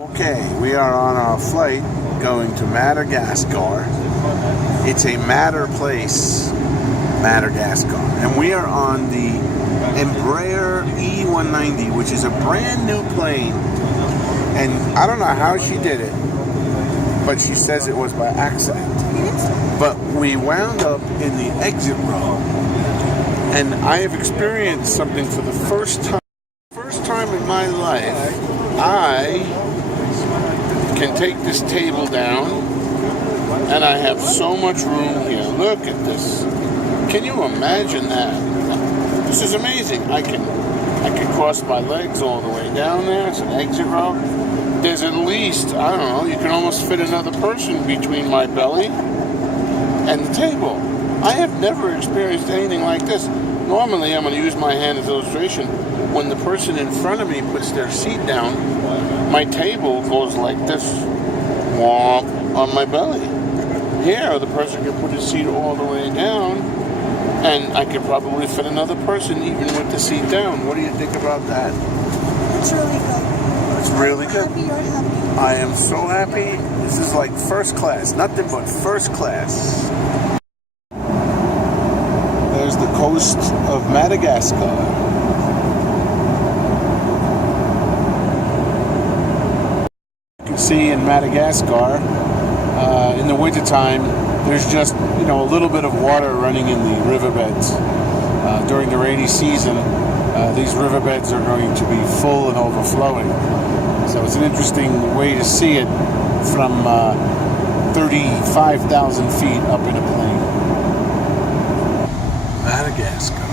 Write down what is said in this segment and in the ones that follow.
Okay, we are on our flight going to Madagascar. It's a madder place, Madagascar. And we are on the Embraer E190, which is a brand new plane. And I don't know how she did it, but she says it was by accident. But we wound up in the exit row. And I have experienced something for the first time. First time in my life, I can take this table down, and I have so much room here. Look at this. Can you imagine that? This is amazing. I can cross my legs all the way down there. It's an exit row. There's at least, I don't know, you can almost fit another person between my belly and the table. I have never experienced anything like this. Normally, I'm going to use my hand as illustration. When the person in front of me puts their seat down, my table goes like this, on my belly. Here, the person can put his seat all the way down, and I could probably fit another person even with the seat down. What do you think about that? It's really good. It's really good. I'm happy you're happy. I am so happy. This is like first class. Nothing but first class. There's the coast of Madagascar. See in Madagascar, in the wintertime, there's just, a little bit of water running in the riverbeds. During the rainy season, these riverbeds are going to be full and overflowing. So it's an interesting way to see it from 35,000 feet up in a plane. Madagascar.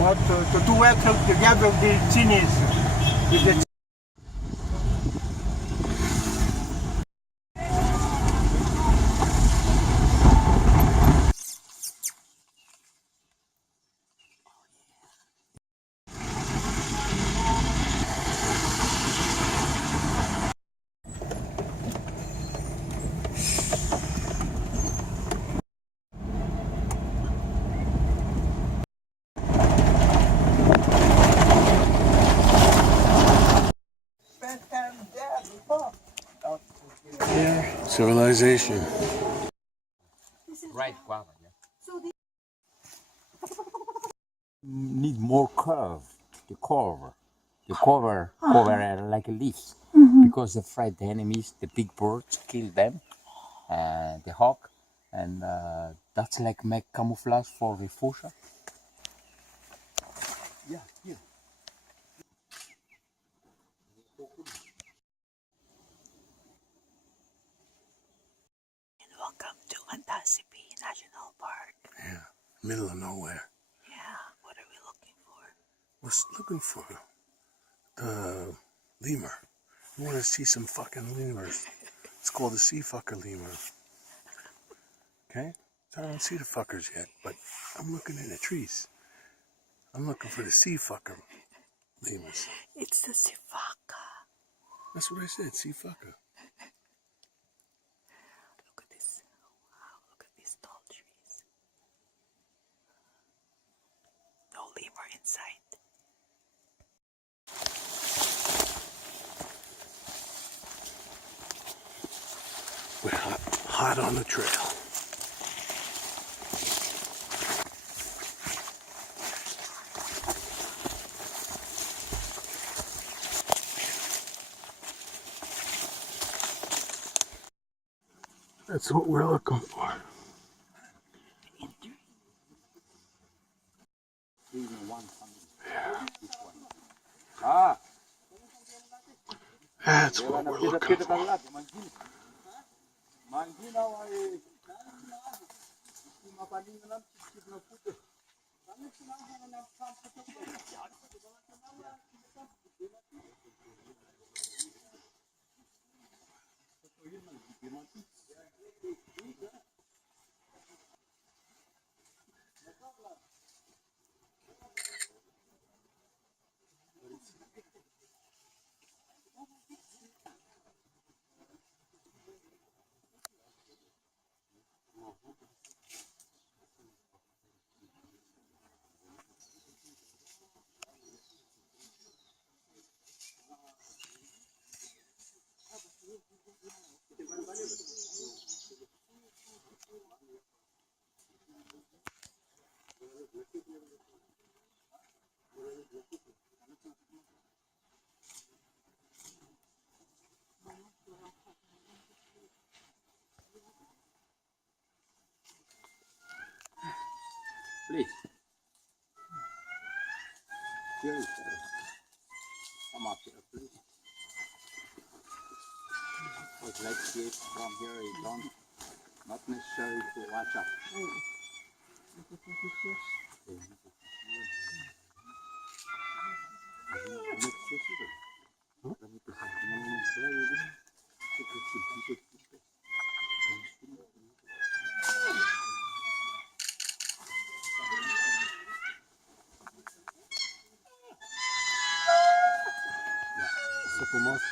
What to do it together with the Chinese. With the Civilization. Right, guava, yeah. Need more curve, the cover like a leaf, because the fried enemies, the big birds, kill them, the hawk, and that's like make camouflage for the fuchsia. Yeah, here. And welcome to Antasipi National Park. Yeah, middle of nowhere. Yeah, what are we looking for? We're looking for the lemur. We want to see some fucking lemurs. It's called the sea fucker lemur. Okay? So I don't see the fuckers yet, but I'm looking in the trees. I'm looking for the sea fucker lemurs. It's the Sifaka. That's what I said, sea fucker. Look at this. Wow, look at these tall trees. No lemur inside. We're hot on the trail. That's what we're looking for. Ah, That's what we're looking for. Please. Here is come up here, please. Because let's see it from here, you don't, not necessary to watch out. Ça commence.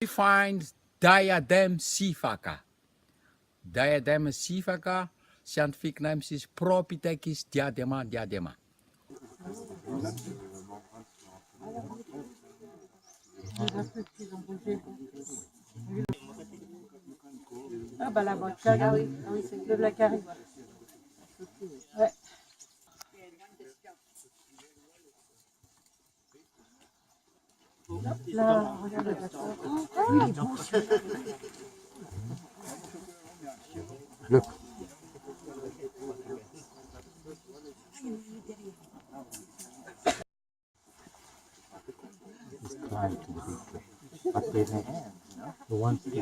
We find diadem sifaka. Diadem sifaka, scientific name is Propithecus diadema diadema. Ah bah la vodka, ah oui, c'est que de la carré. Ouais. Là, regarde le bateau. Ah, il est beau celui-là. Look. It's trying to be big, but they may have, you know, the ones that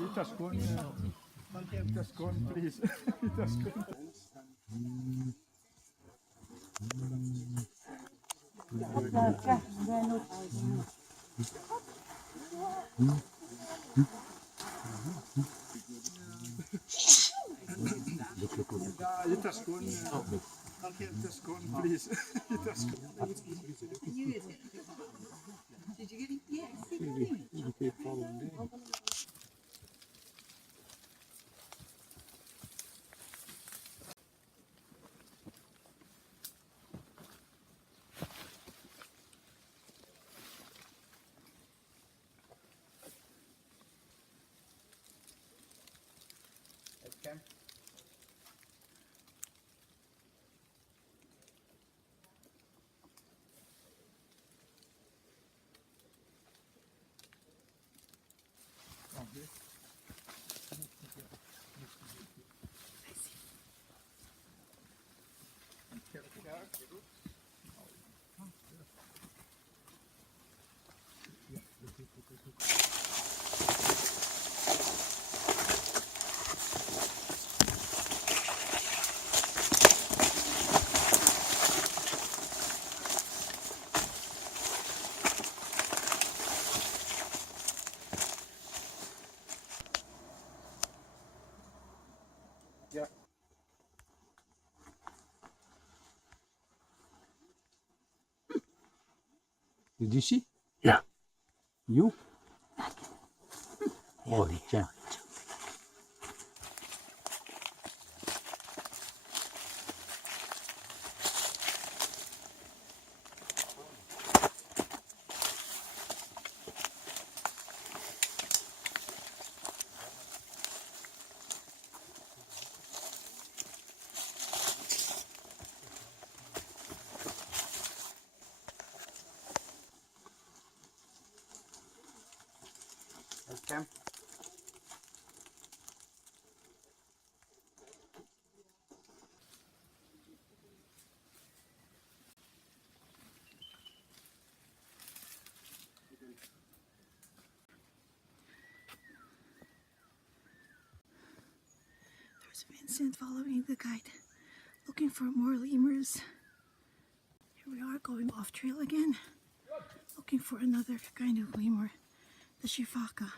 You touch one. You touch one, please. You touch one. Tiens, on veut un autre. You touch one. You touch one, please. You touch one. Did you get it? Yes. Did you see? Yeah. You? Oh, yeah. Okay. There's Vincent following the guide, looking for more lemurs. Here we are going off trail again, looking for another kind of lemur, the shifaka.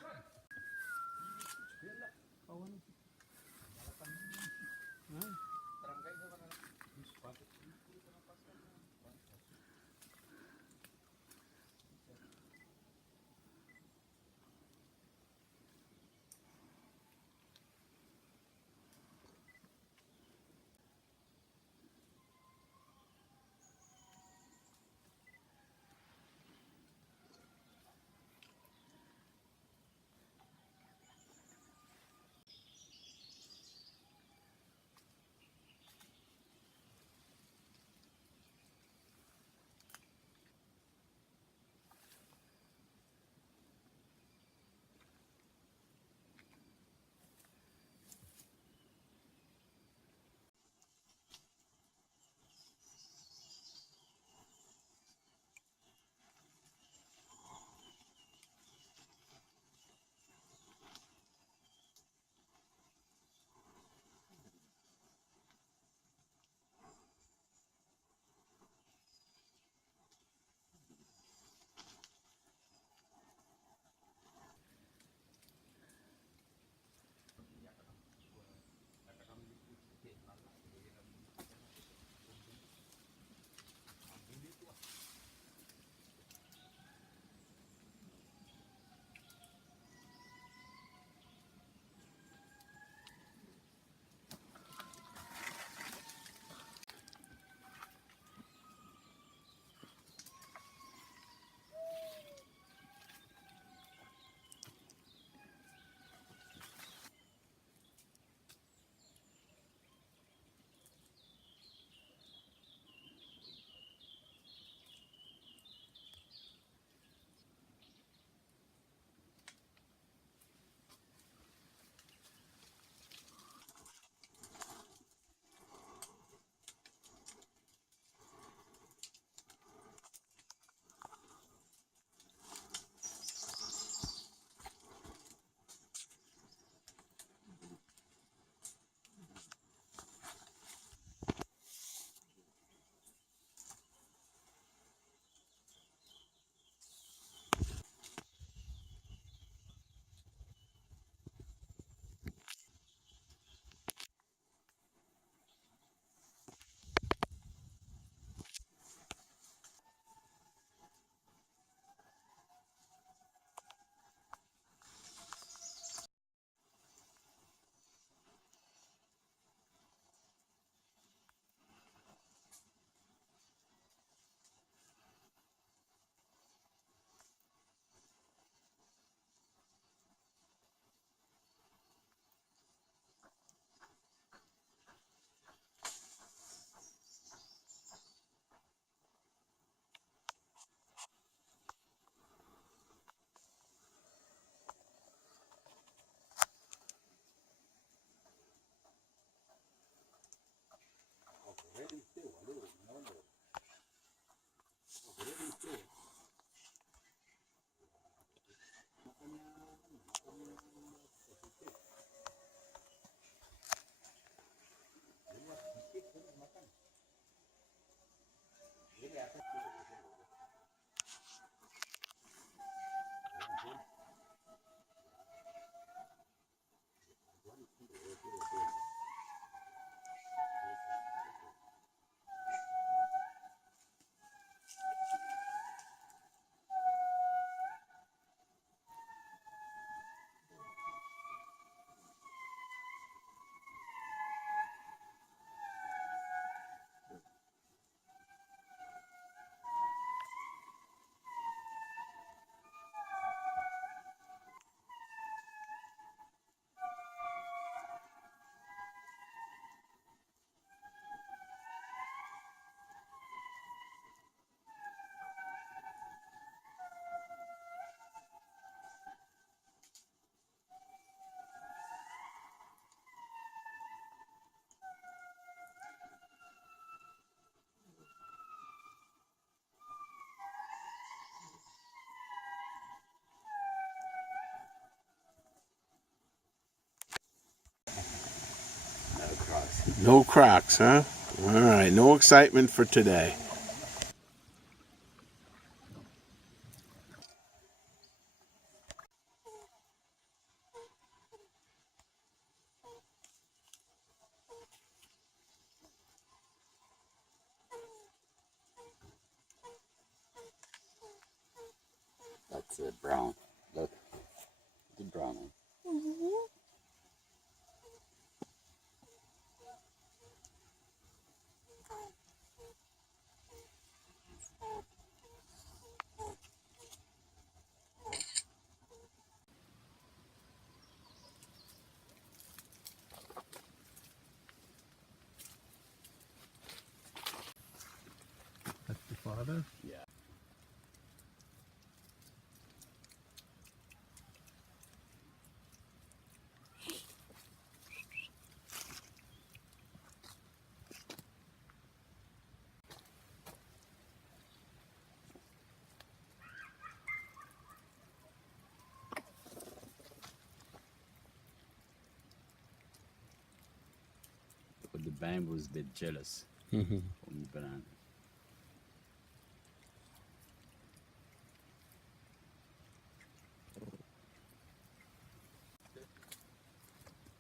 No Crocs, huh? All right, no excitement for today. That's brown. Look, the brown one. That's the father. Yeah. But the bamboo is a bit jealous from the banana.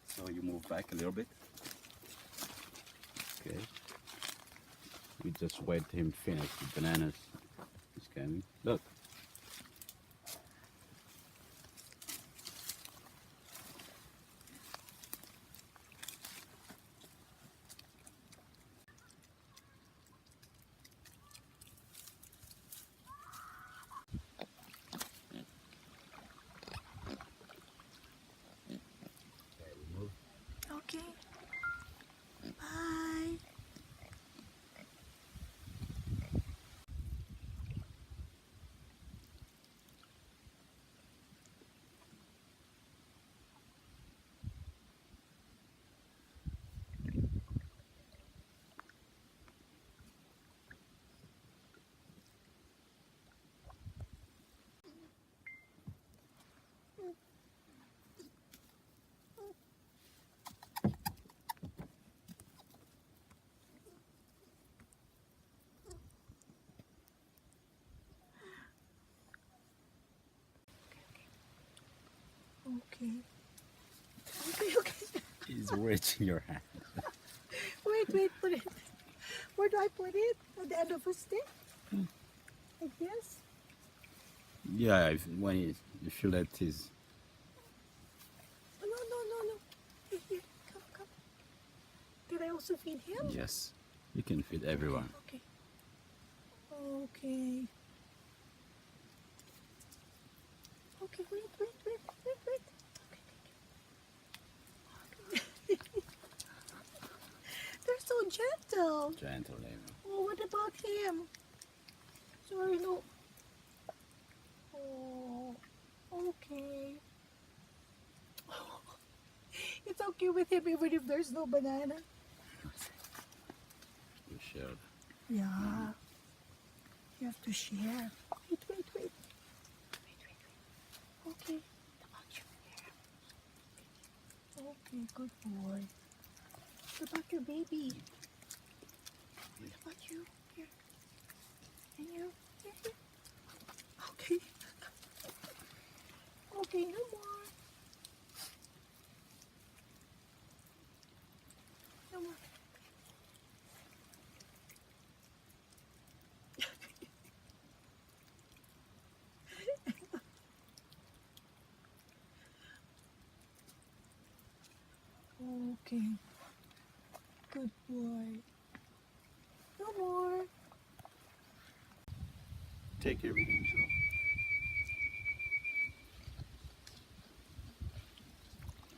So you move back a little bit. Okay. We just wait him finish the bananas. He's coming. Look. Okay. Bye. Okay. Okay, okay. He's reaching your hand. Wait, put it. Where do I put it? At the end of a stick? Like this? Yeah, if you let his. Oh, no. Here, come. Did I also feed him? Yes, you can feed everyone. Okay. Okay. Okay, wait. Okay. They're so gentle. Gentle, Amy. Oh, what about him? Sorry, no. Oh, okay. It's okay with him even if there's no banana. You shared. Yeah. You have to share. Wait. Okay. What about you? Here. Okay, good boy. What about your baby? What about you? Here. Can you? Okay. Okay, no more. No more. Okay. Good boy. No more. Take everything, Joe.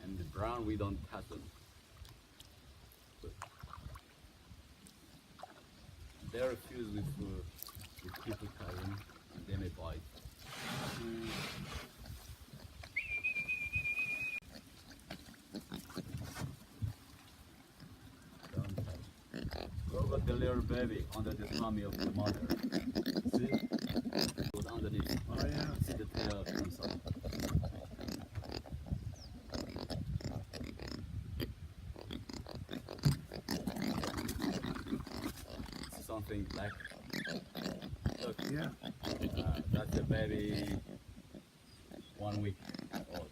And the brown, we don't touch them. They're fused with people carrying, and they may bite. Don't touch. Look at the little baby under the tummy of the mother. See? Goes underneath. Oh yeah. See the tail comes up. See something black? Look, Yeah. that's the baby 1 week old.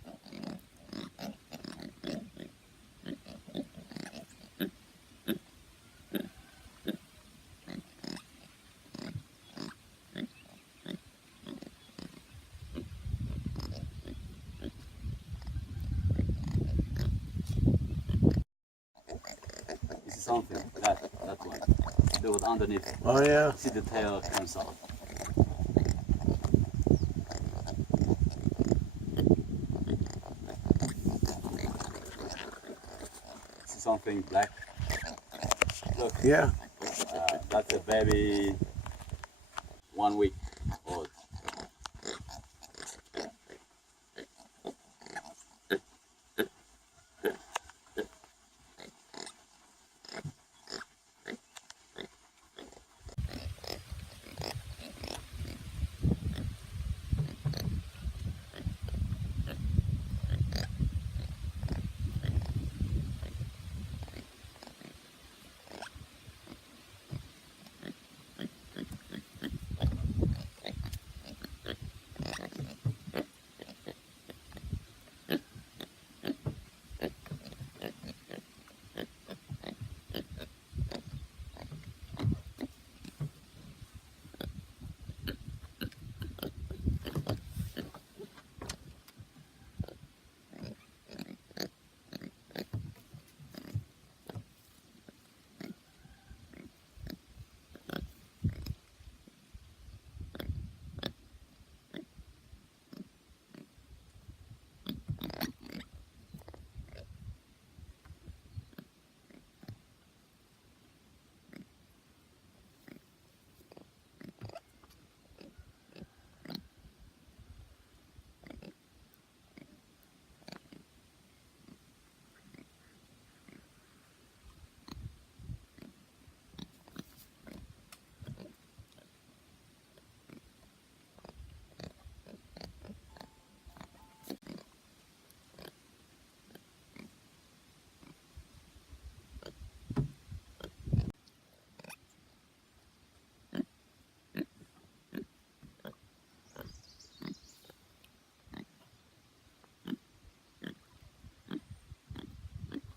This is something, that one. That was underneath. Oh yeah. See the tail comes out. See something black? Look, Yeah. that's a baby 1 week old.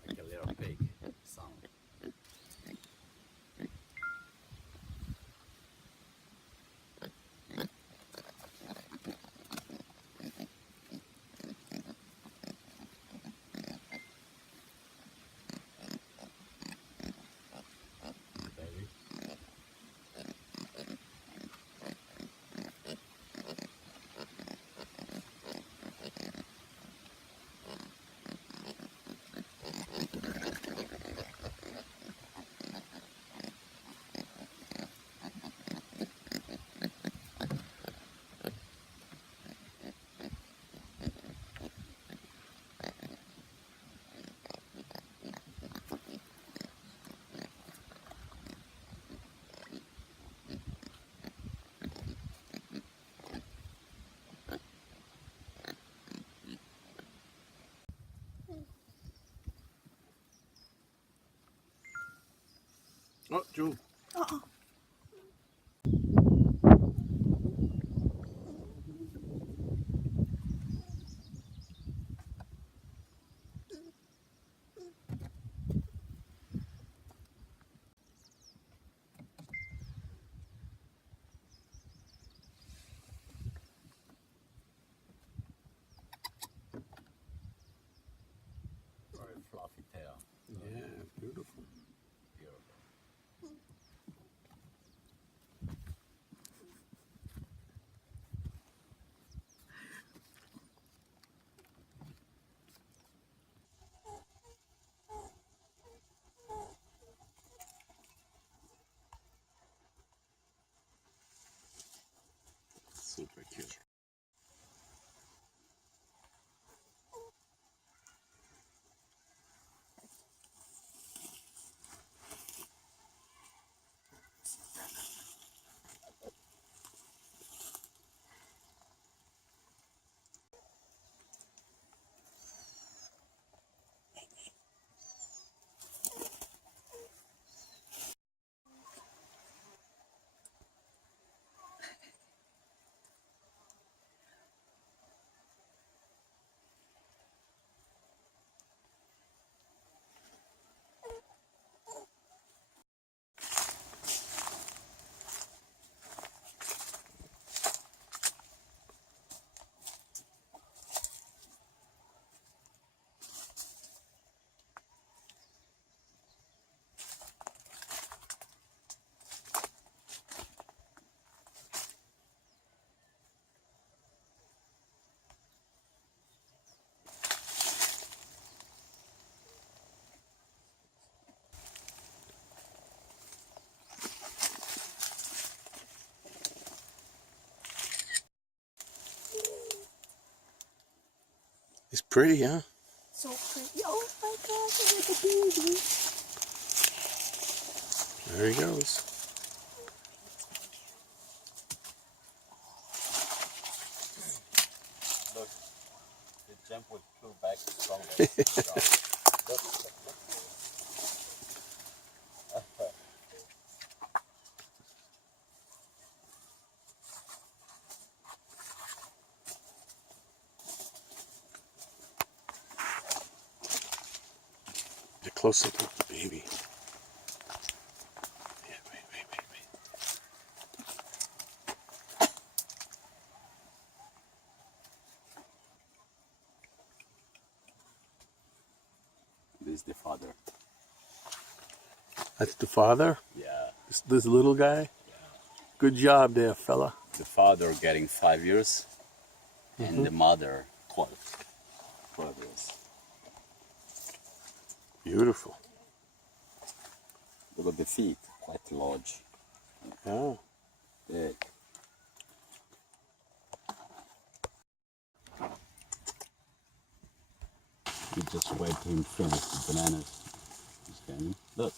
Like a little pig sound. Baby. Oh, Joe. Uh-oh. fluffy tail. Yeah, beautiful. Beautiful. Super cute. It's pretty, huh? So pretty. Oh my gosh, I like a baby. There he goes. Look, the jump will pull back stronger. Look, look, look. Get a close look at the baby. Yeah, wait. This is the father. That's the father? Yeah. This little guy? Good job there, fella. The father getting 5 years, and the mother 12. 12 years. Beautiful. Look at the feet, quite large. Oh. Big. We just wait him finish the bananas. He's coming. Look.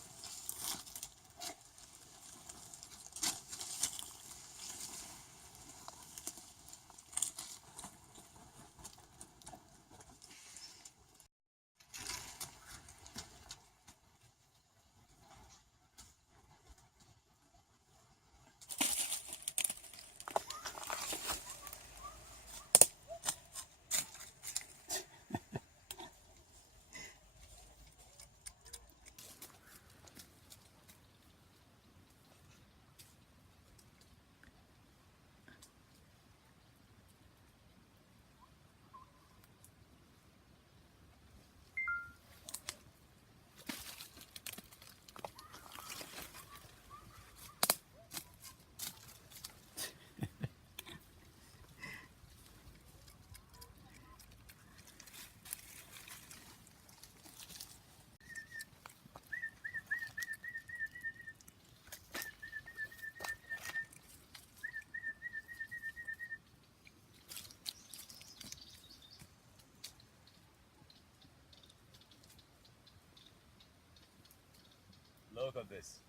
Look at this.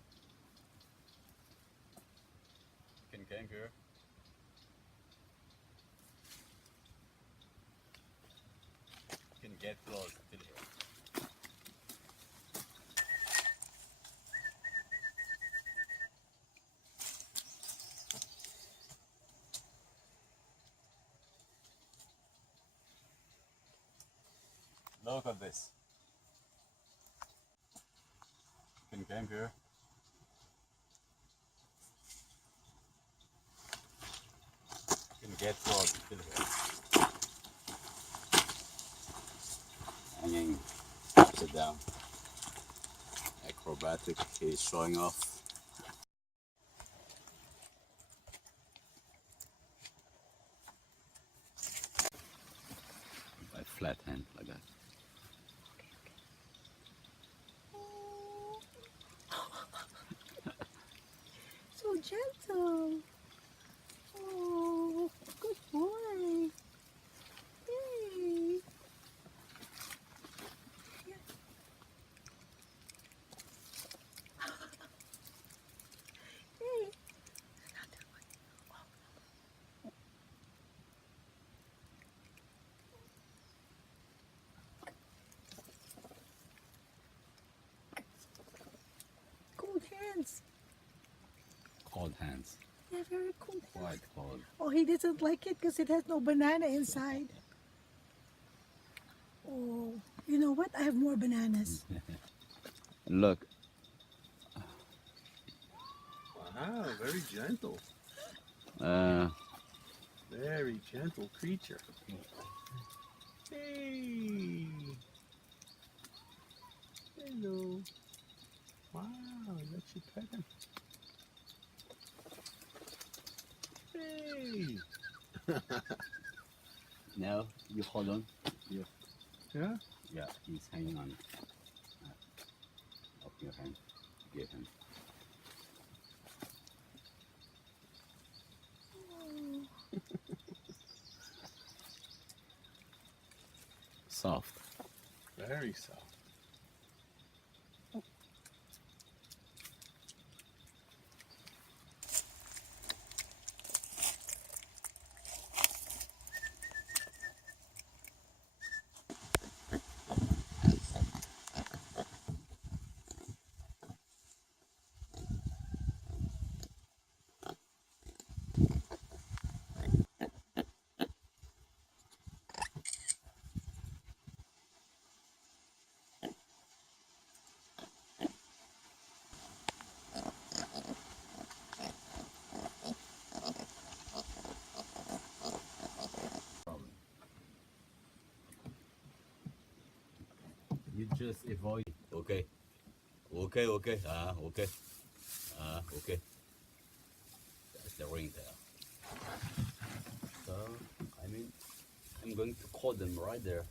You can come here. You can get close till here. Look at this. You can come here. You can get close till here. Hanging. Sit down. Acrobatic. He's showing off. By flat hand like that. So gentle. Oh, good boy. Hey. Hey. Cold hands. Cold hands. Yeah, very cold hands. Quite cold. Oh, he doesn't like it because it has no banana inside. Oh, you know what? I have more bananas. Look. Wow, very gentle. Very gentle creature. Hey. Hello. Wow, let you pet him. Hey. Now you hold on. Yeah. Yeah? Yeah, he's hanging on. Open your hand. Give him. Soft. Very soft. You just avoid. Okay. Okay, okay. Okay. Okay. That's the ring there. So, I mean, I'm going to call them right there.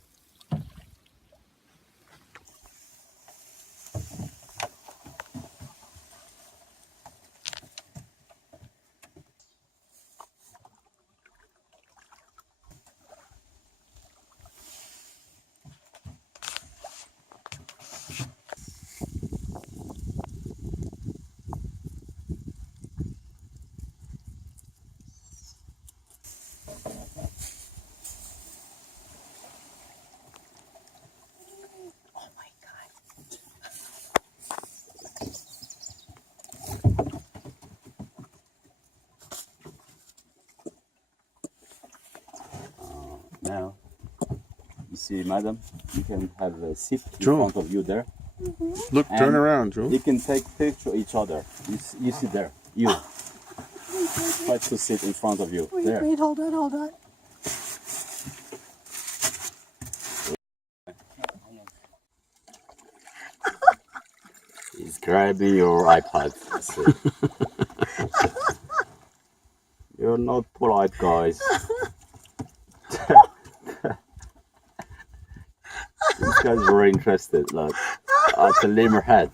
Oh my God. Now, you see, madam, you can have a seat in Sure. front of you there. Look, turn And around, Joe. You can take picture of each other. You sit there. You try to sit in front of you. Wait, There. wait, hold on, hold on. He's grabbing your iPad. See. You're not polite, guys. This guy's very interested. Look, it's a lemur head.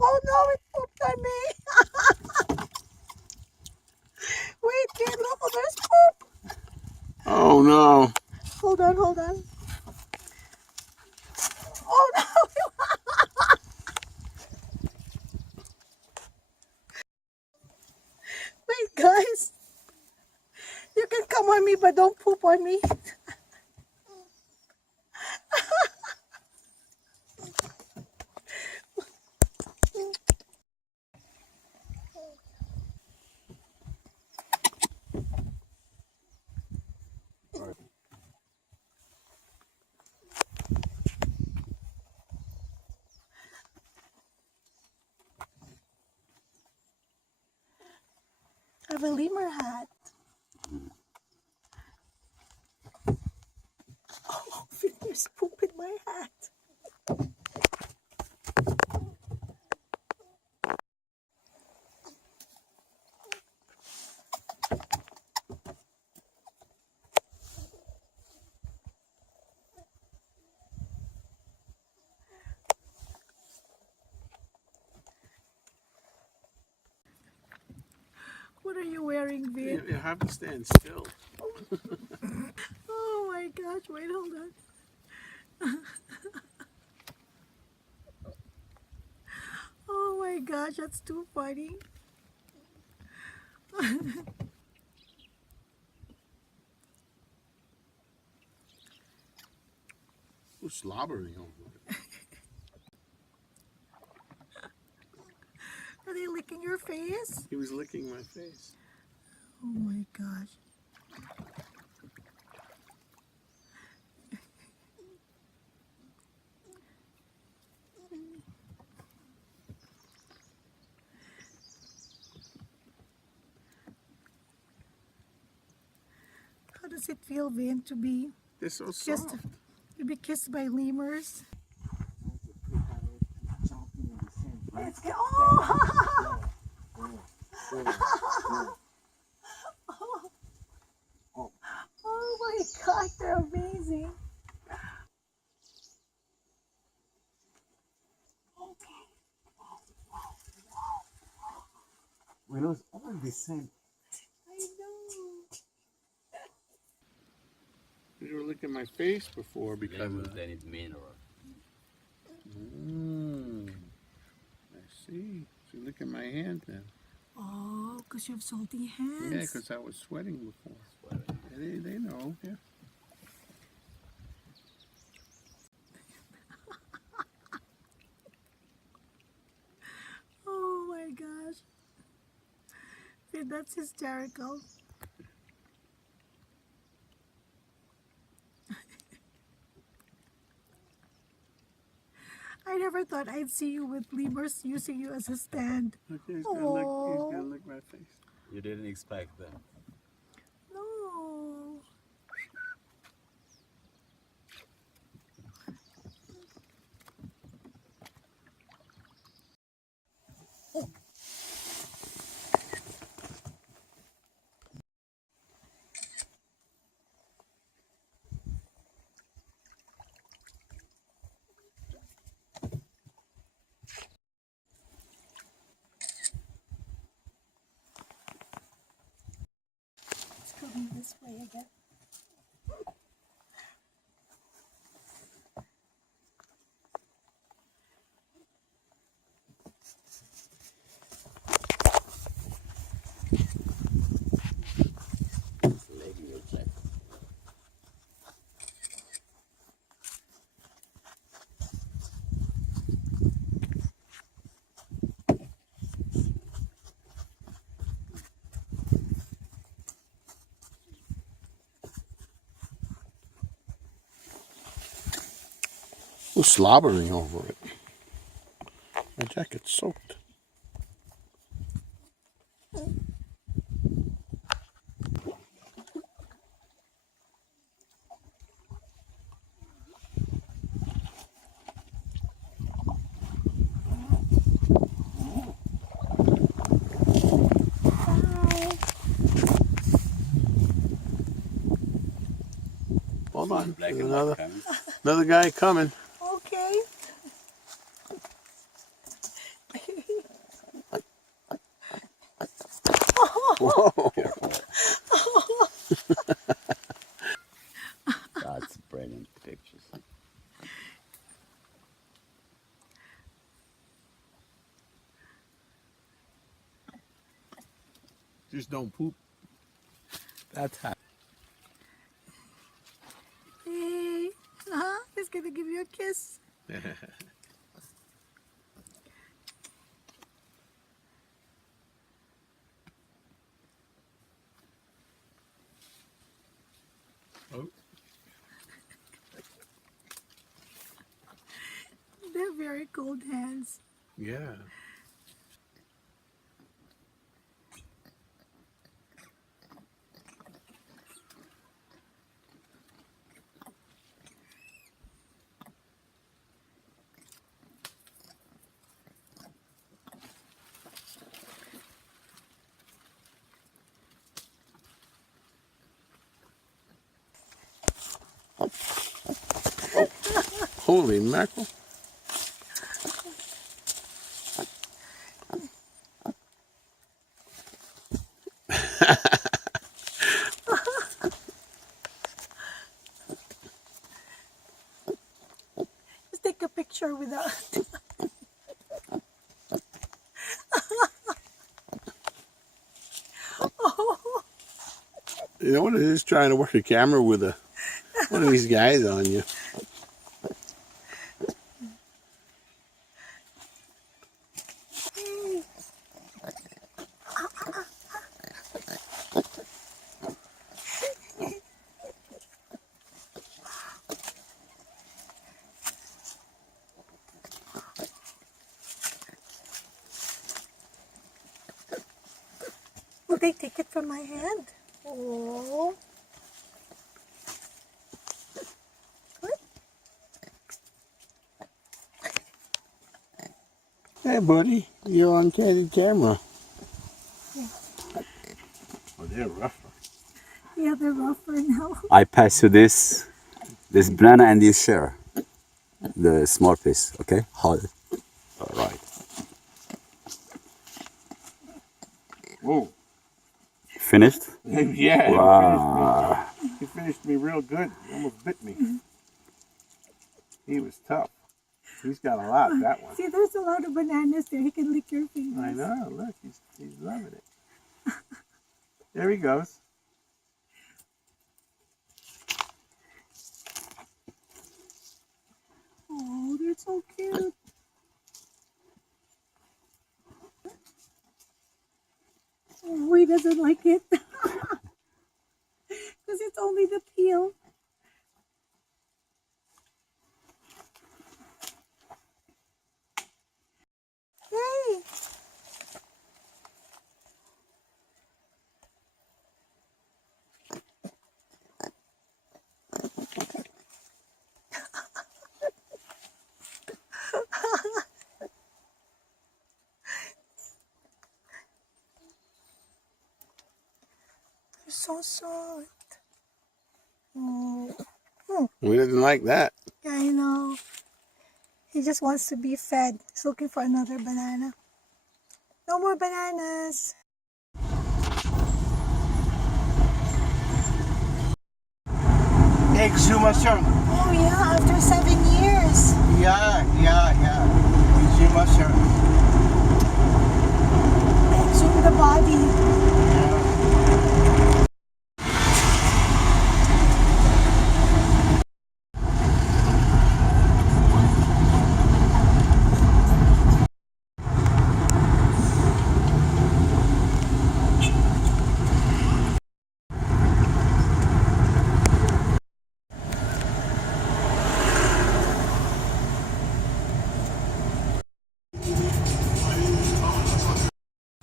Oh no, it pooped on me. Wait, kid, look, oh, there's poop. Oh no. Hold on, hold on. Oh no. Wait, guys. You can come on me, but don't poop on me. I have a lemur hat. Oh, there's poop in my hat. What are you wearing, Vin? You have to stand still. Oh my gosh, wait, hold on. Oh my gosh, that's too funny. Who's slobbering over it? Are they licking your face? He was licking my face. Oh my gosh. How does it feel, Vin, to be They're so kissed, soft. by lemurs? Jumping in the sand, right? Let's go. Oh! Oh my gosh, they're amazing. We lose all the sand. I know. You were licking my face before because Lemons, of they need mineral. I see. So you're licking my hand then. Oh, because you have salty Yeah, hands. because I was sweating before. Sweating. Yeah, they know. Yeah. Oh my gosh. Vin, that's hysterical. I never thought I'd see you with lemurs using you as a stand. Okay, he's Oh. gonna lick my face. You didn't expect that. No. It's coming this way again. Leg in your jacket. Who's slobbering over it? My jacket's soaked. Hold on. Black There's and white coming. another guy coming. Okay. Whoa. Careful. That's brilliant pictures. Just don't poop. That's how. Hey. He's gonna give you a kiss. Oh. They're very cold hands. Yeah. Holy mackerel. Let's take a picture without. You know what it is, trying to work a camera with one of these guys on you. Will they take it from my hand? Oh. Hey, buddy, you're on candid camera. Yeah. Oh, they're rougher. Yeah, they're rougher now. I pass you this banana and you share the small piece. Okay, hold it. All right. Whoa. Finished? Yeah. Wow. He finished me real good. He almost bit me. He was tough. He's got a lot, that one. See, there's a lot of bananas there. He can lick your fingers. I know. Look, he's loving it. There he goes. Oh, they're so cute. Oh, he doesn't like it. Because it's only the peel. Yay! They're so soft. Oh. We didn't like that. Yeah, I know. He just wants to be fed. He's looking for another banana. No more bananas. Exhumation. Oh yeah, after 7 years. Yeah. Exhumation. Exhume the body.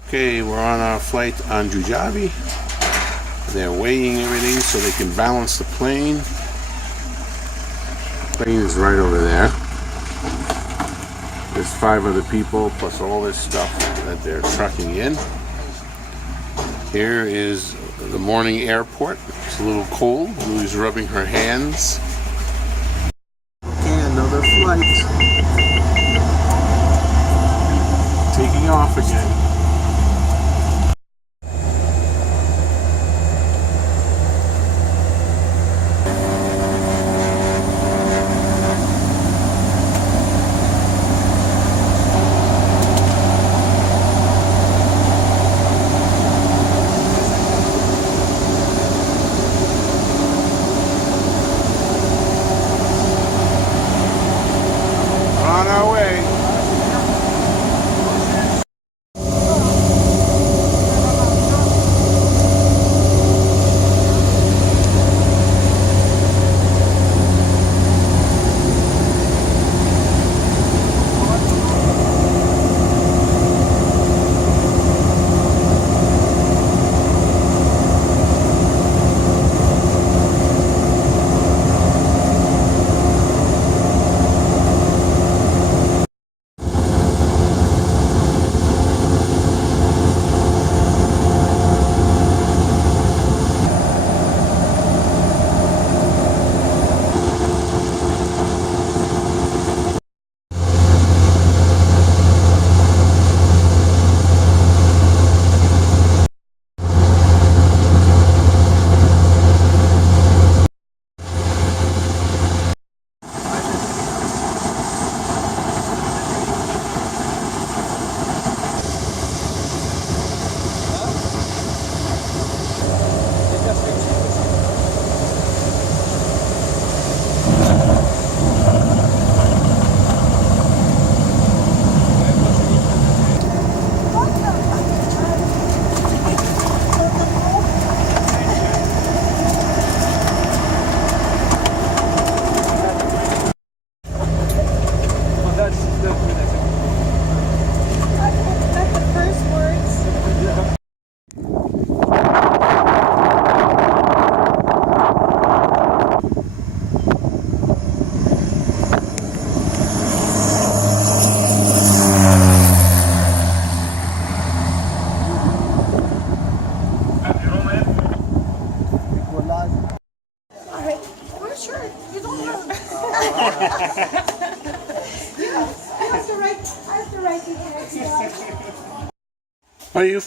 Okay, we're on our flight on Jujabi. They're weighing everything so they can balance the plane. The plane is right over there. There's 5 other people plus all this stuff that they're trucking in. Here is the morning airport. It's a little cold. Louie's rubbing her hands. And another flight. Taking off again. On our way.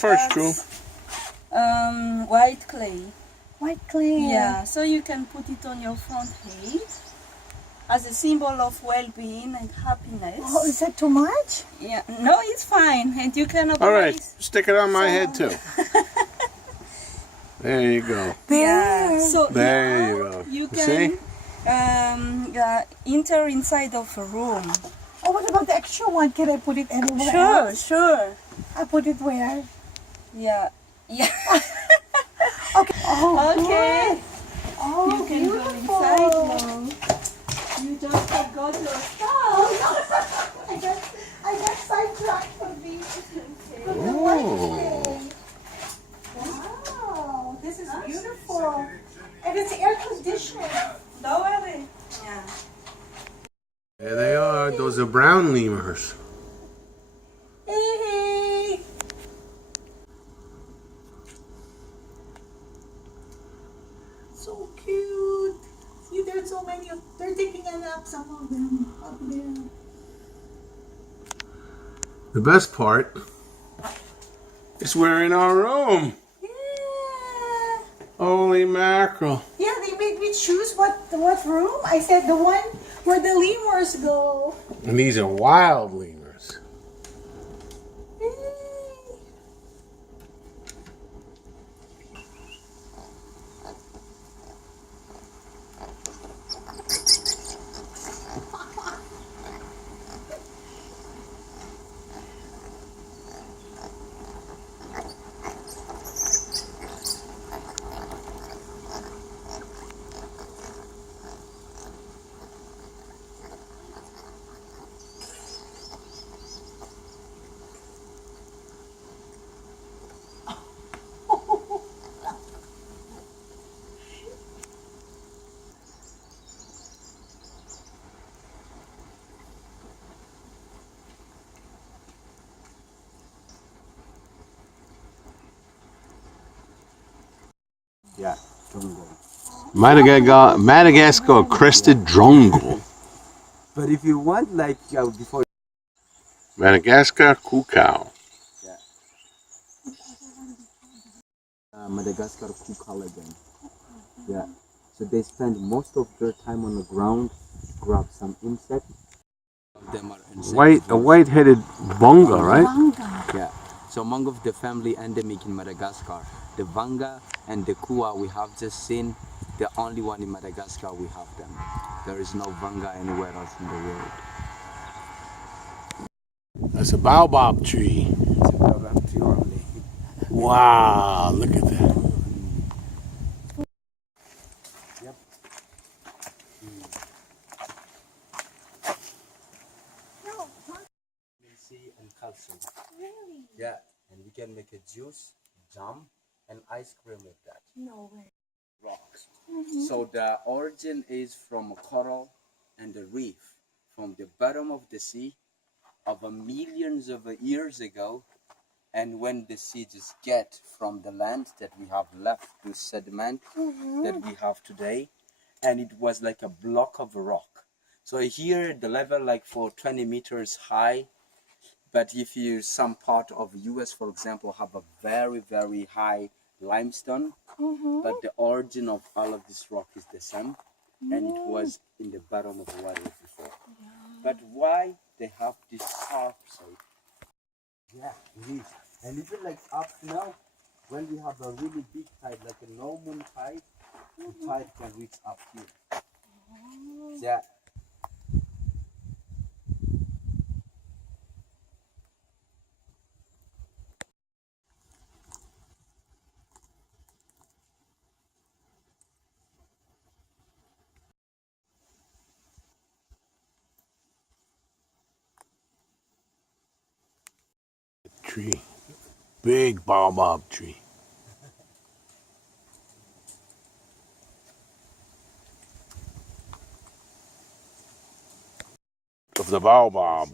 first, Drew. White clay. White clay. Yeah, so you can put it on your front head as a symbol of well-being and happiness. Oh, is that too much? Yeah, no, it's fine, and you can. All right, stick it on my head too. There you go. Yeah, so There now you go. You See? can enter inside of a room. Oh, what about the extra one? Can I put it anywhere Sure, else? sure. I put it where? Yeah, yeah. Okay. Oh, Okay. good. Oh, You can go beautiful. inside now. You just forgot your stuff. I got sidetracked from the Oh. white clay. Wow, this is beautiful. And it's air conditioned. Don't worry. Yeah. There they are. Those are brown lemurs. Hey. So cute. See, there's so many. They're taking a nap, some of them up there. The best part is we're in our room. Yeah. Holy mackerel. Yeah, they made me choose what room. I said the one where the lemurs go. And these are wild lemurs. Hey. Yeah, jungle. Madagascar crested drongle. But if you want, like before. Madagascar cuckoo. Madagascar cuckoologin. Yeah. So they spend most of their time on the ground, grab some insects. Them are insects. A white-headed bonga, right? Yeah. So among of the family endemic in Madagascar, the vanga and the kua we have just seen, the only one in Madagascar we have them. There is no vanga anywhere else in the world. That's a baobab tree. It's a baobab tree only. Wow, look at that. Yep. Vitamin C and calcium. Really? Yeah, and we can make a juice, jam, and ice cream with that. No way. Rocks. So the origin is from a coral and a reef from the bottom of the sea of millions of years ago. And when the sea just get from the land that we have left to sediment that we have today, and it was like a block of rock. So here the level like for 20 meters high, but if you some part of US, for example, have a very, very high limestone, but the origin of all of this rock is the same, and it was in the bottom of the water before. But why they have this sharp side? Yeah, it is. And even like up now, when we have a really big tide, like a no moon tide, the tide can reach up here. Yeah. Tree. Big baobab tree. Of the baobab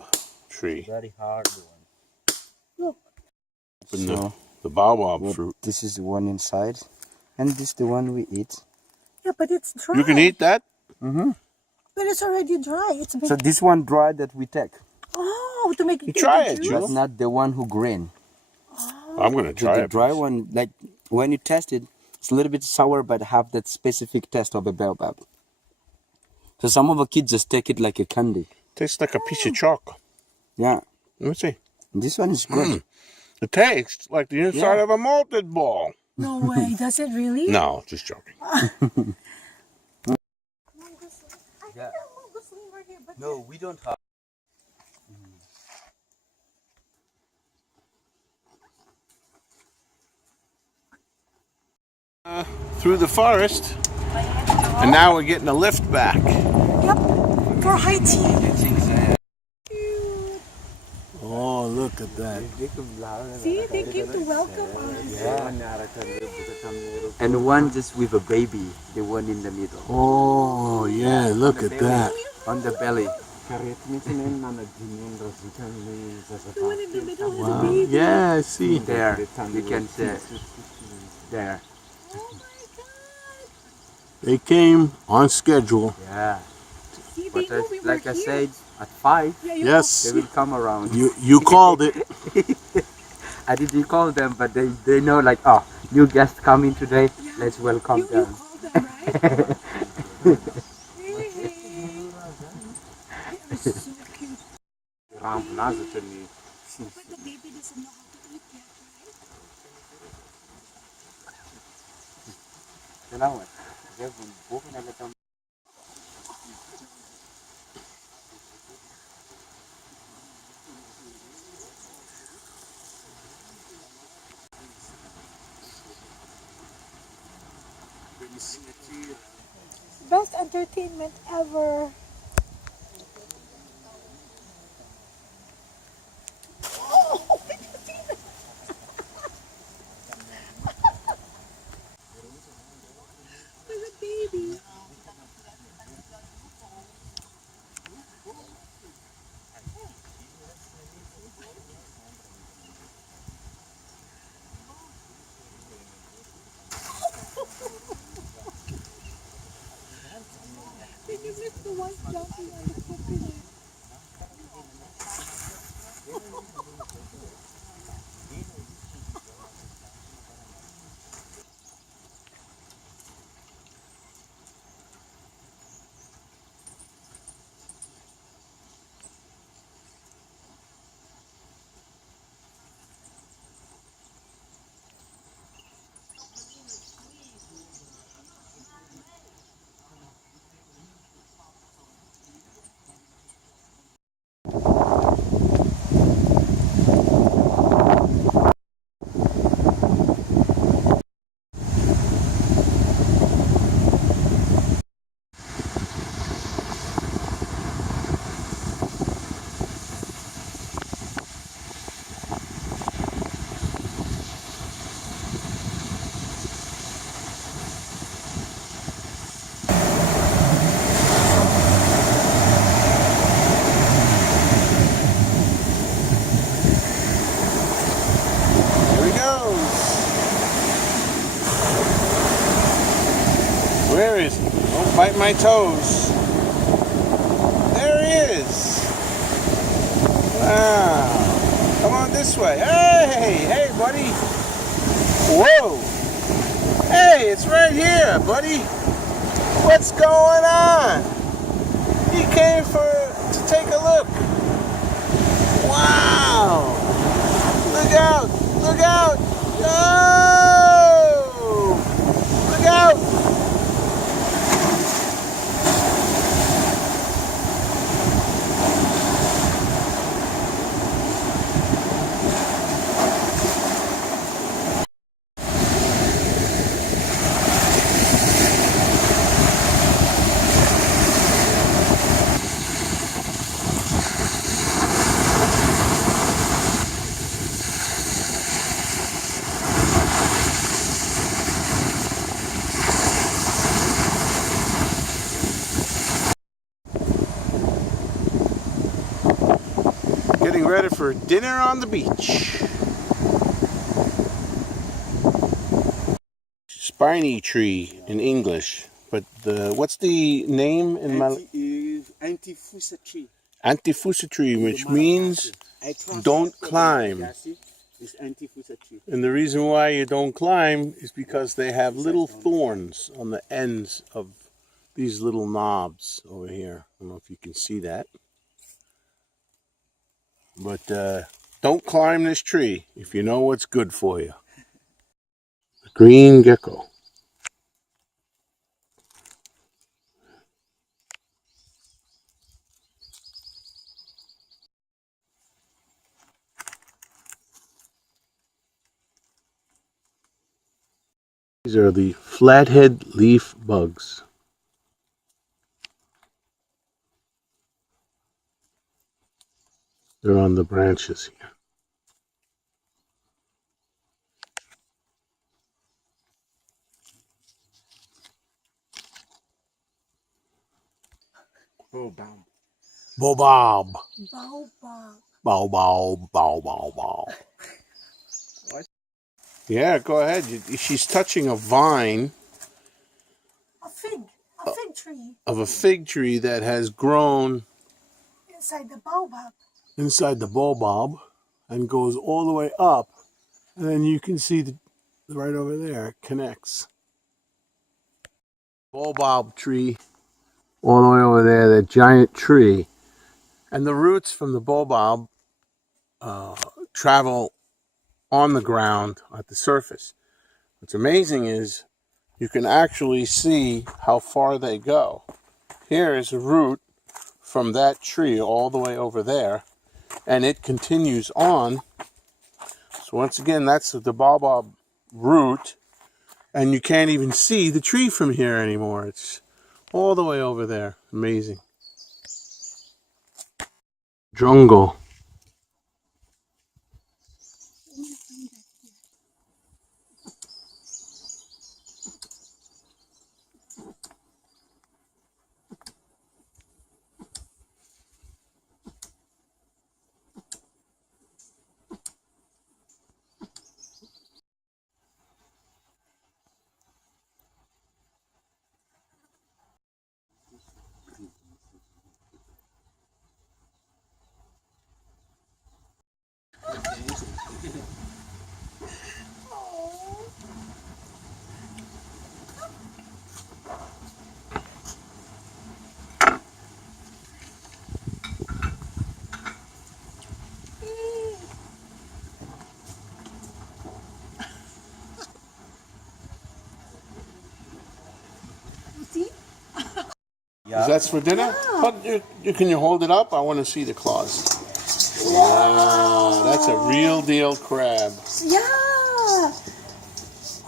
tree. Very hard one. And So, the baobab fruit. this is the one inside, and this is the one we eat. Yeah, but it's dry. You can eat that? Mm-hmm. But it's already dry. It's been... So this one dry that we take, Oh, to make it You try into it, juice? Joe. but not the one who green. I'm gonna try The it. dry one, like when you test it, it's a little bit sour, but have that specific taste of a baobab. So some of the kids just take it like a candy. Tastes like a piece of chalk. Yeah, Let me see. this one is good. It tastes like the inside Yeah. of a malted ball. No way, does it really? No, just joking. Yeah. No, we don't have. Through the forest, and now we're getting a lift back. Yep, for high tea. Oh, look at that. See, they came to welcome us. And one just with a baby, the one in the middle. Oh, yeah, look at that. On the belly. The one in the middle has a baby. Yeah, I see. There, you can see. There. Oh my god. They came on schedule. Yeah. See, they But know we were like I here. said, at 5, Yeah, you Yes, they will come around. you called it. I didn't call them, but they know like, oh, new guests coming today. Yeah. Let's welcome You them. called them, right? Hey, hey. They are so cute. But the baby doesn't know how to eat yet, right? Best entertainment ever. There's a baby. Did you miss the one jumping on the coconut? Here he goes. Where is he? Don't bite my toes. There he is. Wow. Come on this way. Hey, buddy. Whoa. Hey, it's right here, buddy. What's going on? He came to take a look. Wow. Look out! Look out! Oh! Look out! Getting ready for dinner on the beach. Spiny tree in English, but what's the name in Malagasy? Antifusa tree. Antifusa tree, which means don't climb. It's anti-fusa tree. And the reason why you don't climb is because they have little thorns on the ends of these little knobs over here. I don't know if you can see that. But don't climb this tree if you know what's good for you. The green gecko. These are the flathead leaf bugs. They're on the branches here. Oh, bam. Bobob. Baobab. Bow, bow, bow, bow, bow. Yeah, go ahead. She's touching a vine A fig tree of a fig tree that has grown inside the baobab. inside the baobab and goes all the way up. And then you can see right over there, it connects. Baobab tree all the way over there, that giant tree. And the roots from the baobab travel on the ground at the surface. What's amazing is you can actually see how far they go. Here is a root from that tree all the way over there, and it continues on. So once again, that's the baobab root, and you can't even see the tree from here anymore. It's all the way over there. Amazing. Jungle. Yeah. That's for dinner? Can you hold it up? I want to see the claws. Wow, that's a real deal crab. Yeah.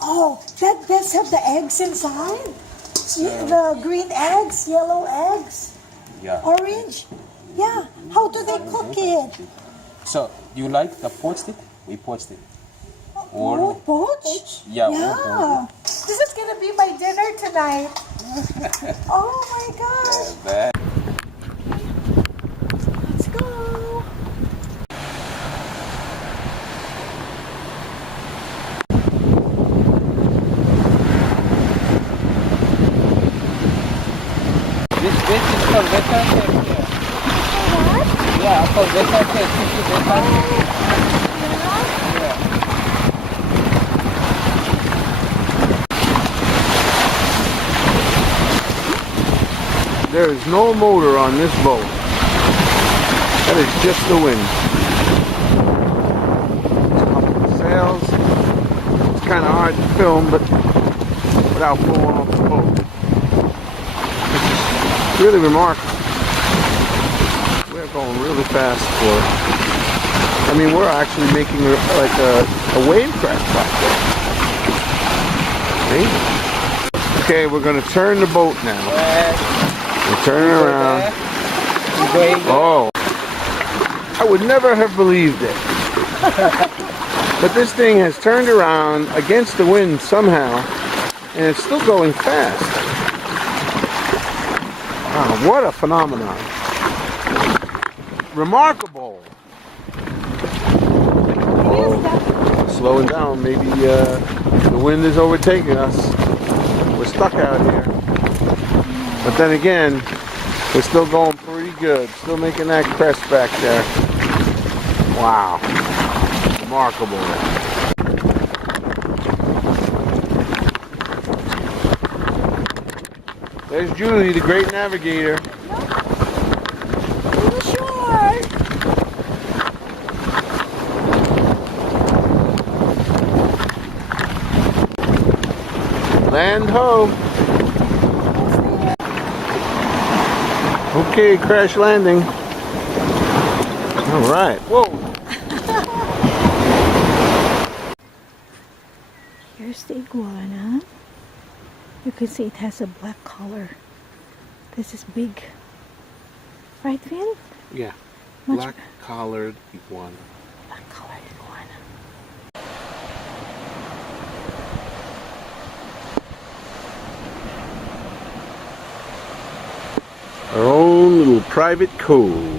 Oh, that does have the eggs inside. The green eggs, yellow eggs, Yeah. orange. Yeah. How do they cook it? So, you like the poached it? We poached it. Or, Poached? yeah, Yeah. This is gonna be my dinner tonight. Oh my gosh. Let's go. This is for vegetarian. What? Yeah, for vegetarian. There is no motor on this boat. That is just the wind. Sails. It's kind of hard to film, but without blowing off the boat. It's really remarkable. We're going really fast for it. I mean, we're actually making like a wave crest back there. See? Okay, we're going to turn the boat now. We're turning around. Oh, I would never have believed it. But this thing has turned around against the wind somehow, and it's still going fast. Wow, what a phenomenon. Remarkable. Oh, slowing down. Maybe the wind is overtaking us. We're stuck out here. But then again, we're still going pretty good. Still making that crest back there. Wow. Remarkable. There's Julie, the great navigator. To the shore. Land ho. Okay, crash landing. All right. Whoa. Here's the iguana. You can see it has a black color. This is big. Right, Finn? Yeah. Much Black collared iguana. black colored iguana. Our own little private cove.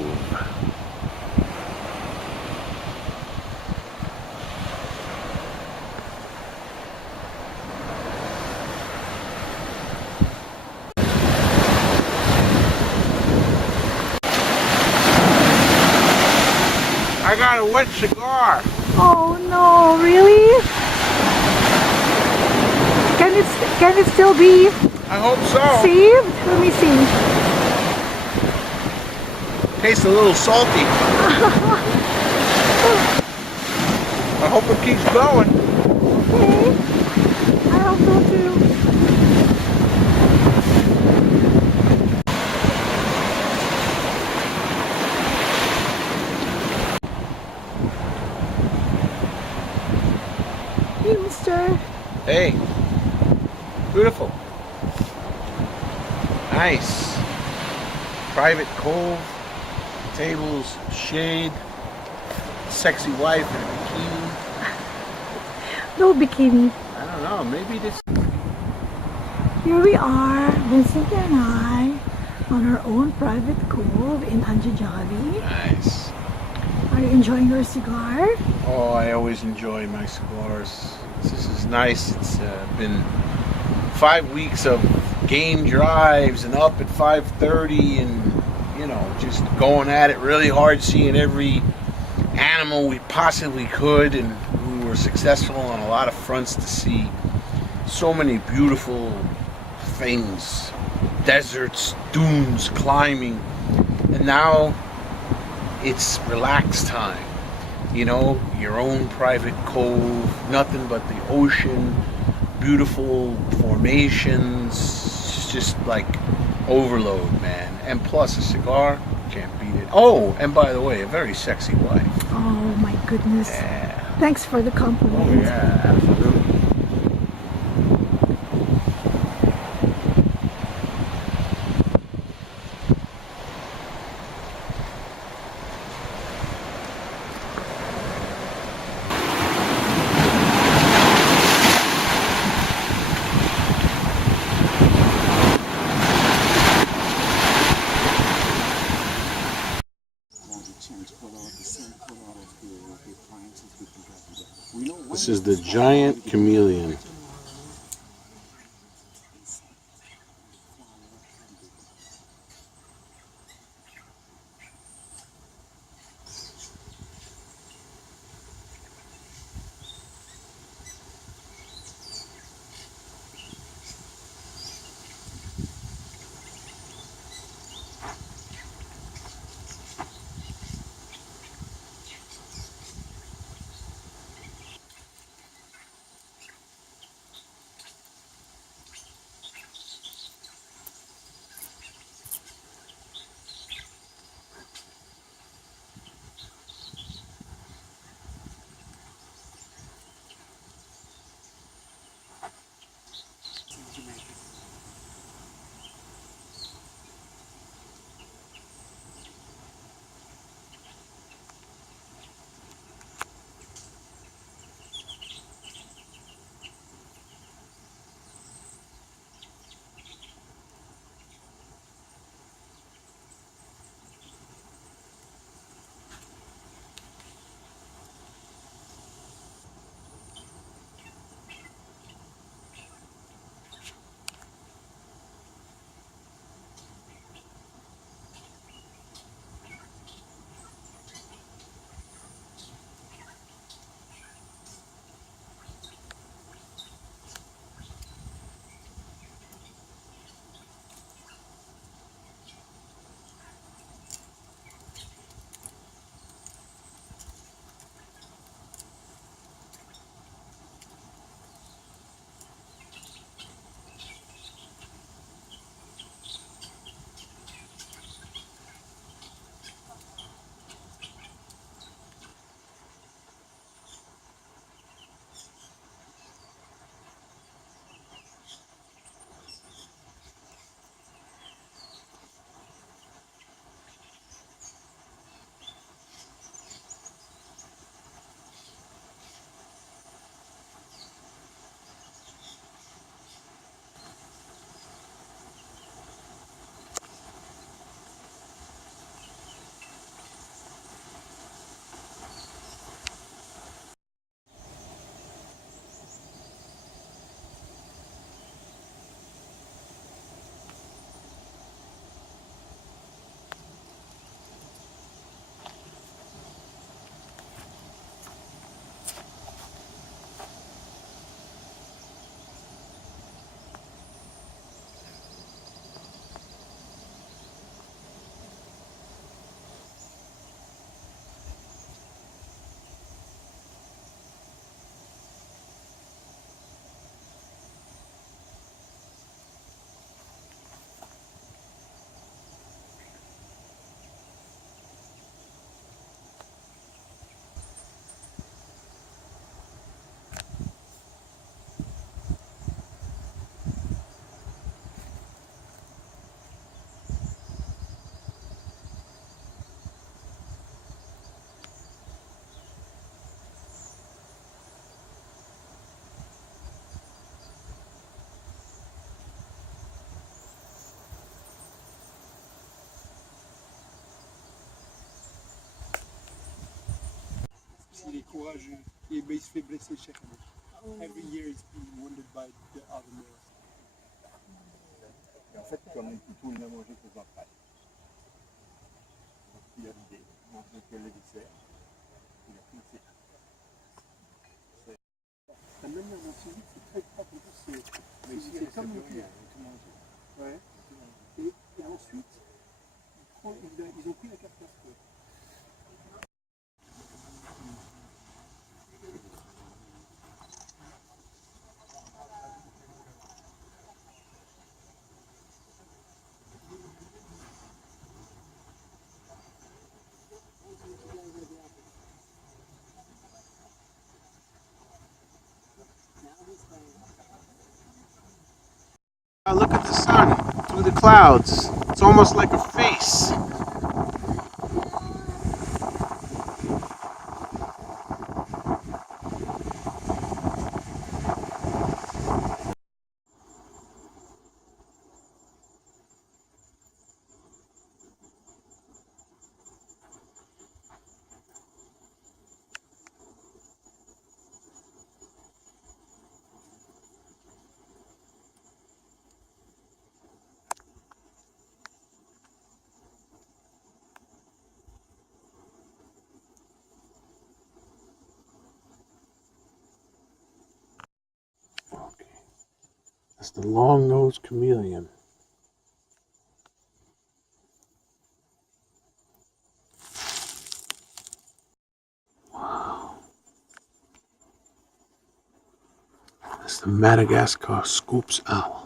I got a wet cigar. Oh no, really? Can it still be I hope so. saved? Let me see. Tastes a little salty. I hope it keeps going. Okay. I hope so too. Hey, mister. Hey. Beautiful. Nice. Private cove. Tables, shade. Sexy wife in a bikini. No bikini. I don't know. Maybe this. Here we are, Vincent and I, on our own private cove in Anjajavi. Nice. Are you enjoying your cigar? Oh, I always enjoy my cigars. This is nice. It's been 5 weeks of game drives and up at 5:30 and just going at it really hard, seeing every animal we possibly could, and we were successful on a lot of fronts to see so many beautiful things, deserts, dunes, climbing, and now it's relaxed time. Your own private cove, nothing but the ocean, beautiful formations, it's just like overload, man. And plus a cigar, can't beat it. Oh, and by the way, a very sexy wife. Oh my goodness. Yeah. Thanks for the Oh compliment. yeah, absolutely. This is the giant chameleon. s'il est courageux. Et ben, il se fait blesser chaque année. Every year he's being wounded by the other males. Et en fait, comme tout il n'a mangé que 20 pattes. Donc il a l'idée, donc elle le dessert, il a pris ses La manière dont il vit, c'est très propre. En plus, c'est comme le cul. Ouais. Et ensuite, ils ont pris la carte d'assaut. Look at the sun through the clouds. It's almost like a face. That's the long-nosed chameleon. Wow. That's the Madagascar scoops owl.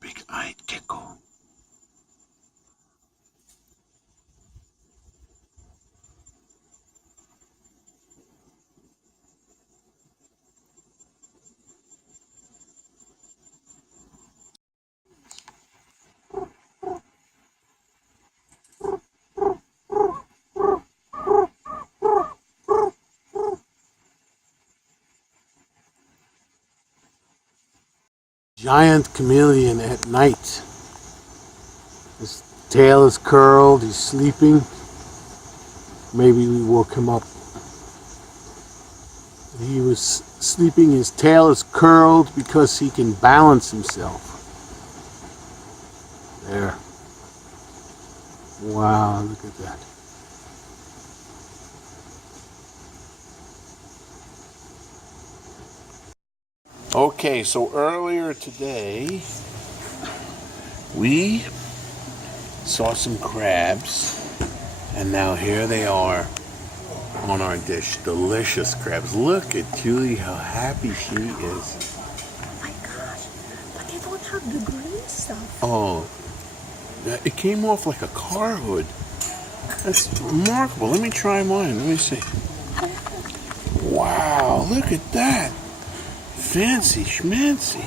Big-eyed gecko. Giant chameleon at night. His tail is curled, he's sleeping. Maybe we woke him up. He was sleeping, his tail is curled because he can balance himself. There. Wow, look at that. Okay, so earlier today, we saw some crabs, and now here they are on our dish. Delicious crabs. Look at Julie, how happy she is. Oh my gosh, but they don't have the green stuff. Oh, it came off like a car hood. That's remarkable. Let me try mine. Let me see. Wow, look at that. Fancy schmancy.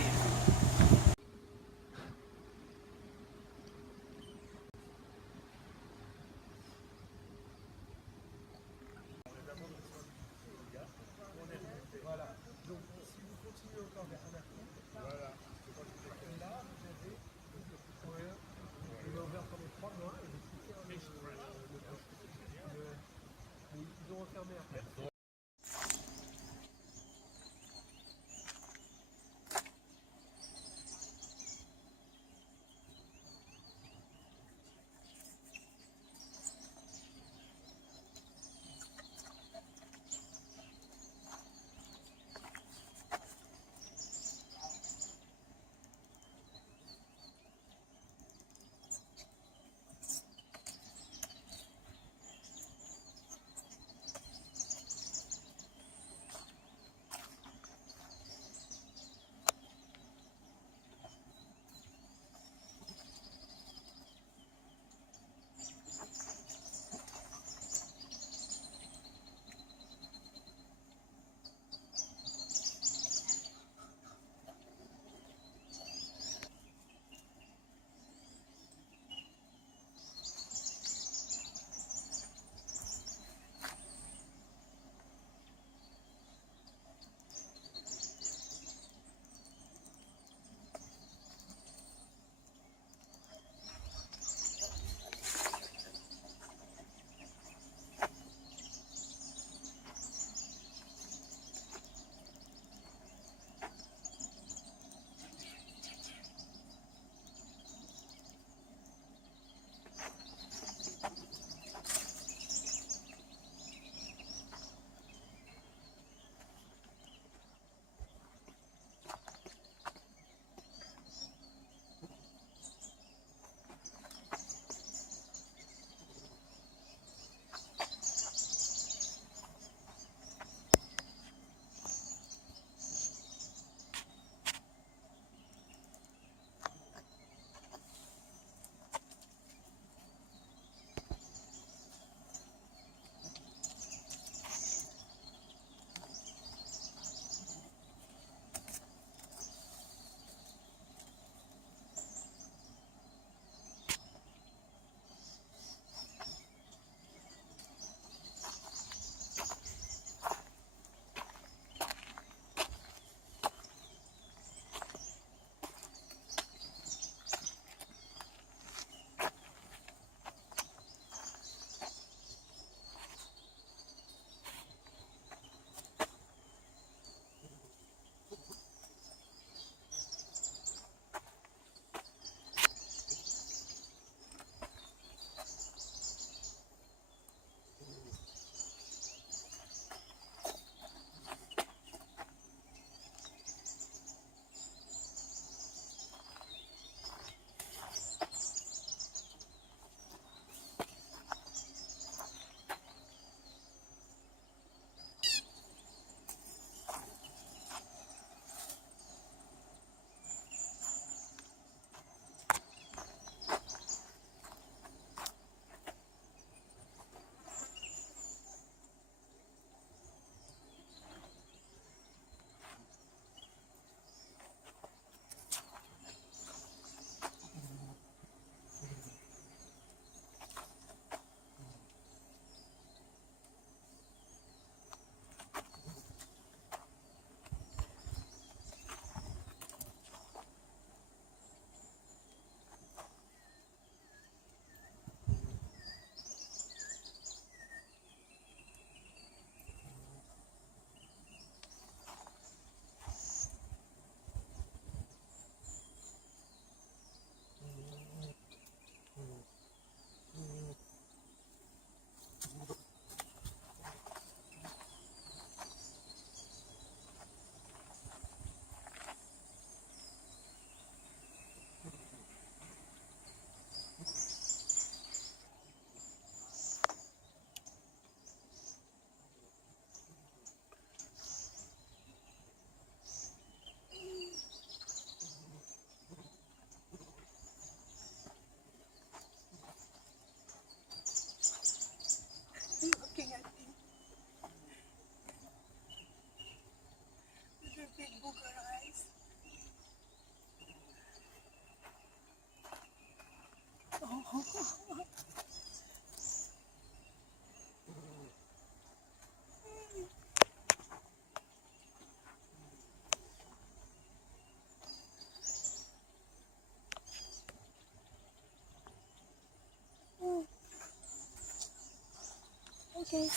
okay.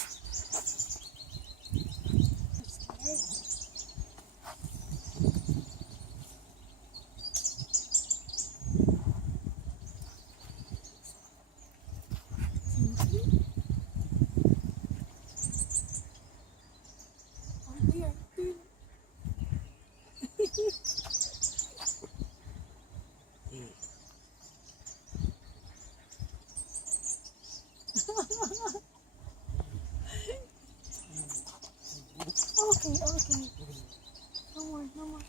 Okay, okay. No more, no more.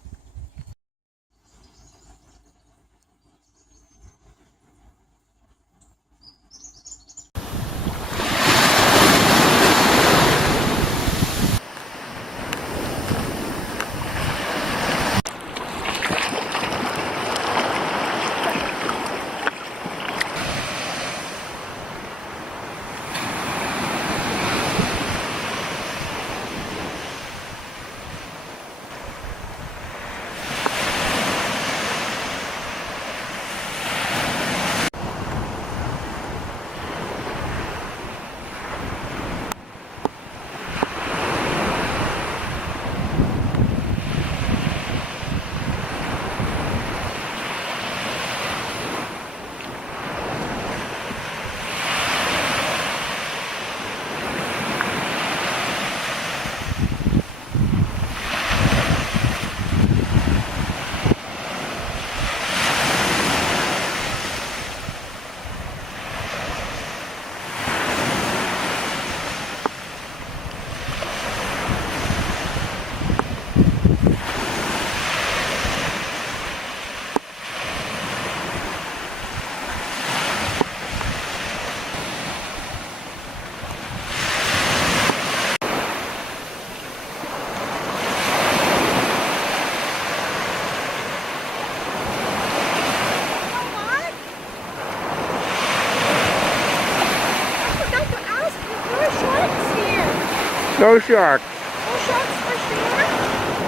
No shark. No sharks for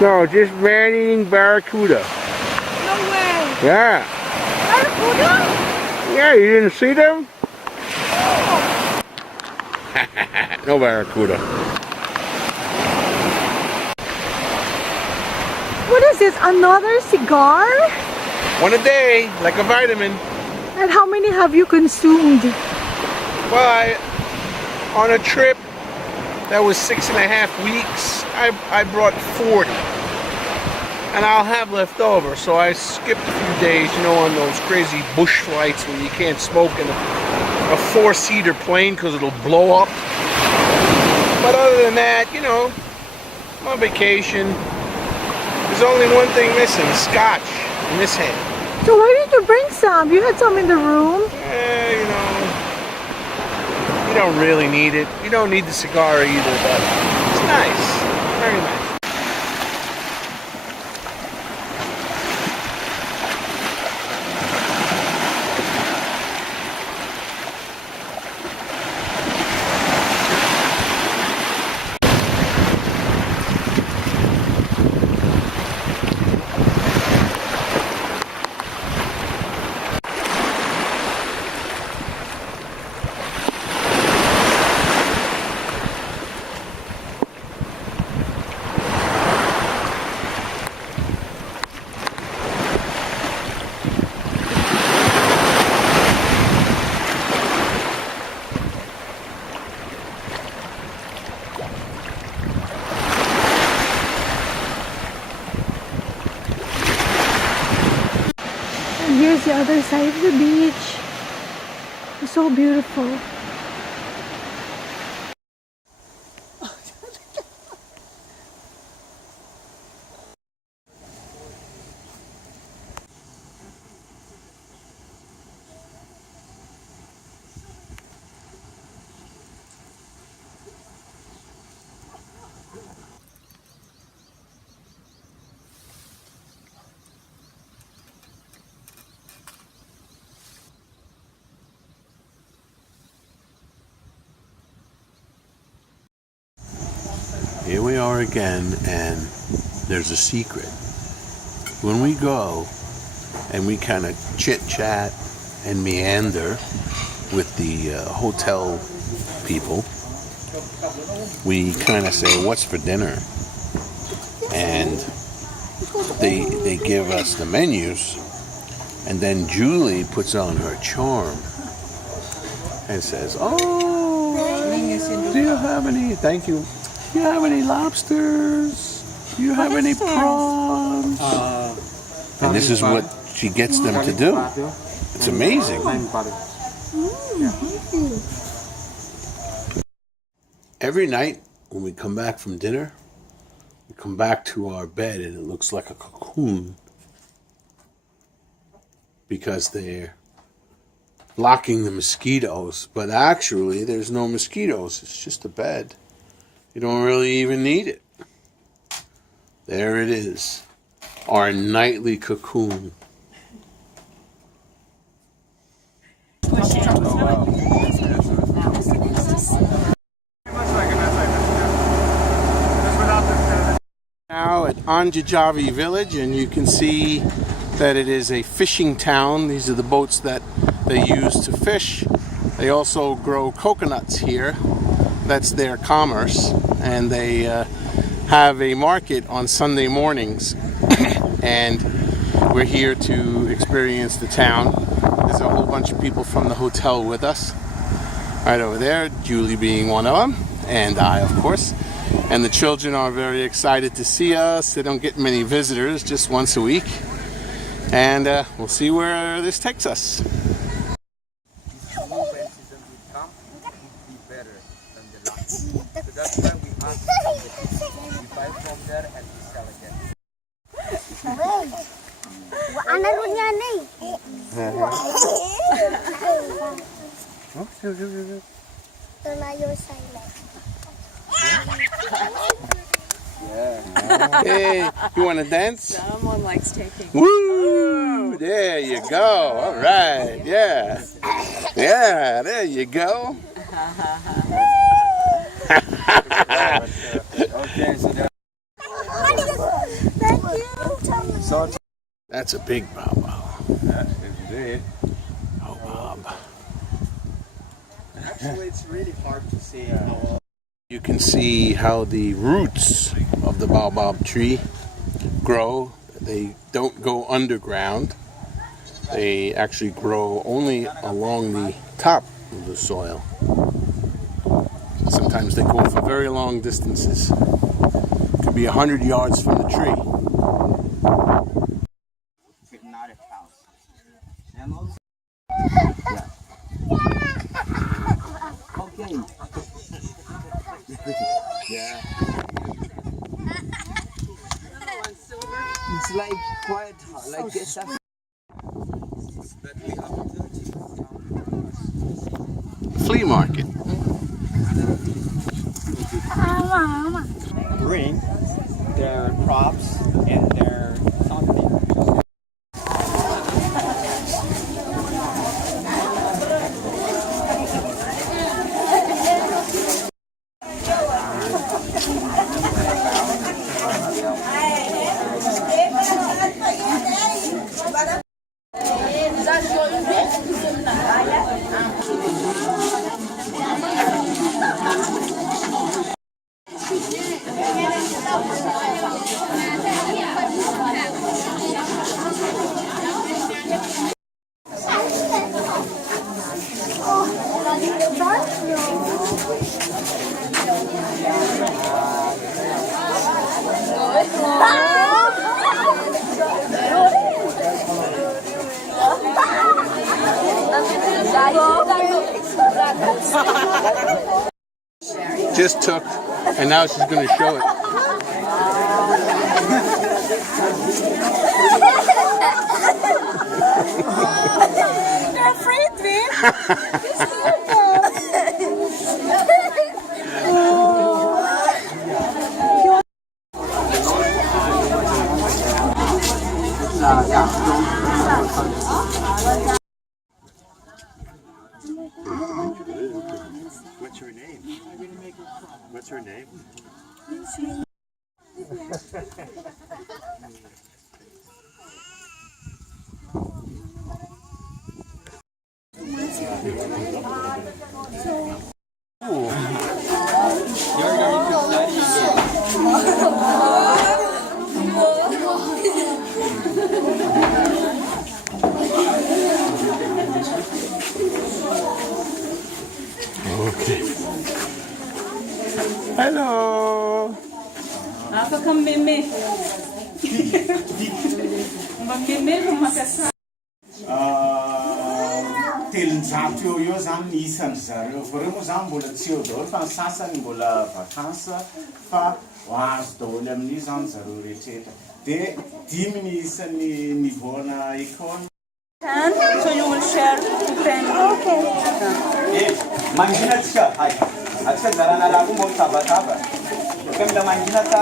sure? No, just man-eating barracuda. No way. Yeah. Barracuda? Yeah, you didn't see them? No barracuda. What is this? Another cigar? One a day, like a vitamin. And how many have you consumed? Well, on a trip that was 6.5 weeks, I brought 40. And I'll have left over, so I skipped a few days, you know, on those crazy bush flights where you can't smoke in a four-seater plane because it'll blow up. But other than that, you know, I'm on vacation. There's only one thing missing, scotch in this hand. So why did you bring some? You had some in the room. You know, you don't really need it. You don't need the cigar either, but it's nice. Very nice. And here's the other side of the beach. It's so beautiful. Here we are again, and there's a secret. When we go and we kind of chit-chat and meander with the hotel people, we kind of say, "What's for dinner?" And they give us the menus, and then Julie puts on her charm and says, "Oh, do you have any? Thank you. Do you have any lobsters? Do you have any prawns?" And this is what she gets them to do. It's amazing. Every night when we come back from dinner, we come back to our bed and it looks like a cocoon because they're blocking the mosquitoes. But actually, there's no mosquitoes. It's just a bed. You don't really even need it. There it is. Our nightly cocoon. Now at Anjajavi village, and you can see that it is a fishing town. These are the boats that they use to fish. They also grow coconuts here. That's their commerce, and they have a market on Sunday mornings. And we're here to experience the town. There's a whole bunch of people from the hotel with us. Right over there, Julie being one of them, and I, of course. And the children are very excited to see us. They don't get many visitors, just once a week. And we'll see where this takes us. When season will come, it will be better than the last. So that's why we ask we buy from there and we sell again. Hey, you want to dance? Someone likes taking. Woo! There you go. All right. Yeah. Yeah, there you go. Okay, so That's a big baobab. That is it. Baobab. Actually, it's really hard to see how. You can see how the roots of the baobab tree grow. They don't go underground. They actually grow only along the top of the soil. Sometimes they go for very long distances. It could be 100 yards from the tree. okay. Yeah. It's like quite like it's a Flea market. Bring their props and their something. Just took, and now she's going to show it. You're afraid, man. What's her name? What's her name? Hello. Ako kang meme. Meme no makasa. Telonjato eo eo zany ny isan'ny zareo fa reo moa zany mbola tsy eo daholo fa ny sasany mbola vakansa fa ho azo daholo amin'io zany zareo rehetrrehetra dia 5 ny isan'ny nivaona école. So you will share to them. Okay. Mangina tsika, hai. Atsika zarana raha koa mbô mitabataba. Kaya mila mangina ta.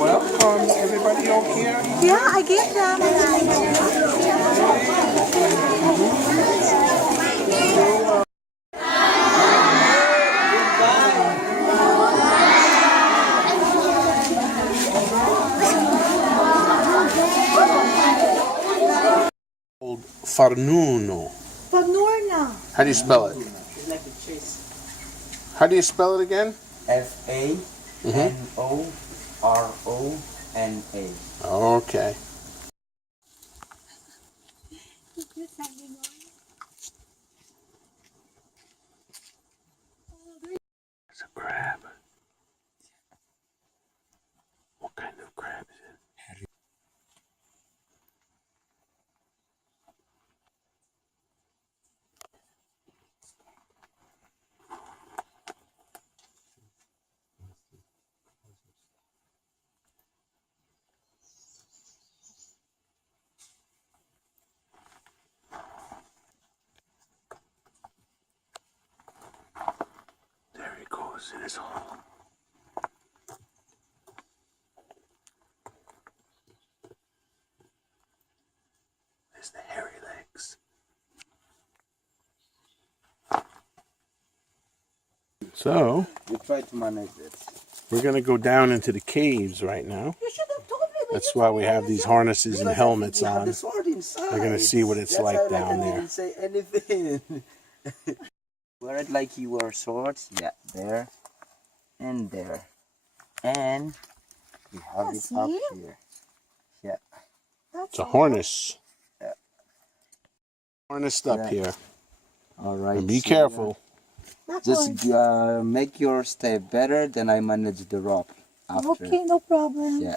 Welcome. Everybody okay? Yeah, I gave them. Old Farnuno. Panorna. How do you spell it? How do you spell it again? F-A-N-O-R-O-N-A. Okay. It's a crab. What kind of crab is it? There he goes in his hole. There's the hairy legs. So, We try to manage it. we're going to go down into the caves right now. You should have told me that. That's why we have these harnesses and helmets on. The sword inside. We're gonna see what it's That's like why I down there. didn't say anything. Wear it like you wear swords. Yeah, there and there, and we have it up see? here. Yeah. It's a harness. Yeah. Harnessed up Yeah. here. All right. And be so, careful. Just make your stay better. Then I manage the rope after. Okay, no problem. Yeah.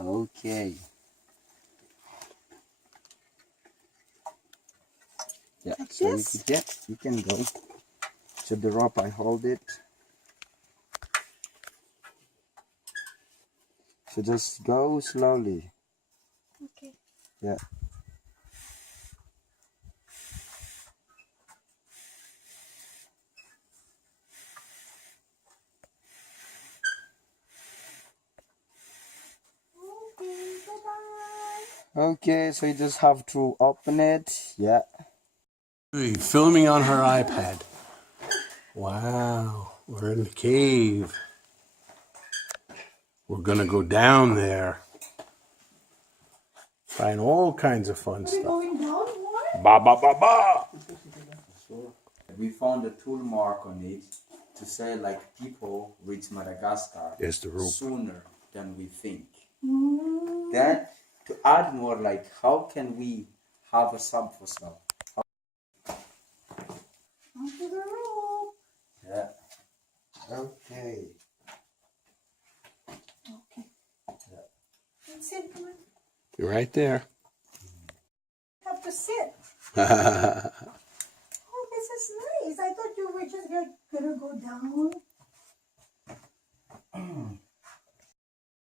Okay. Yeah. Like So this? you can go. So the rope, I hold it. So just go slowly. Okay. Yeah. Okay, bye-bye. Okay, so you just have to open it. Yeah. Filming on her iPad. Wow. We're in the cave. We're gonna go down there. Find all kinds of fun We're stuff. going down more? Ba ba ba ba. So we found a tool mark on it to say like people reach Madagascar There's the rope. sooner than we think. Then to add more, like how can we have a sub for sub? Onto the rope. Yeah. Okay. Okay. That's it, come on. You're right there. Have to sit. Oh, this is nice. I thought you were just gonna go down.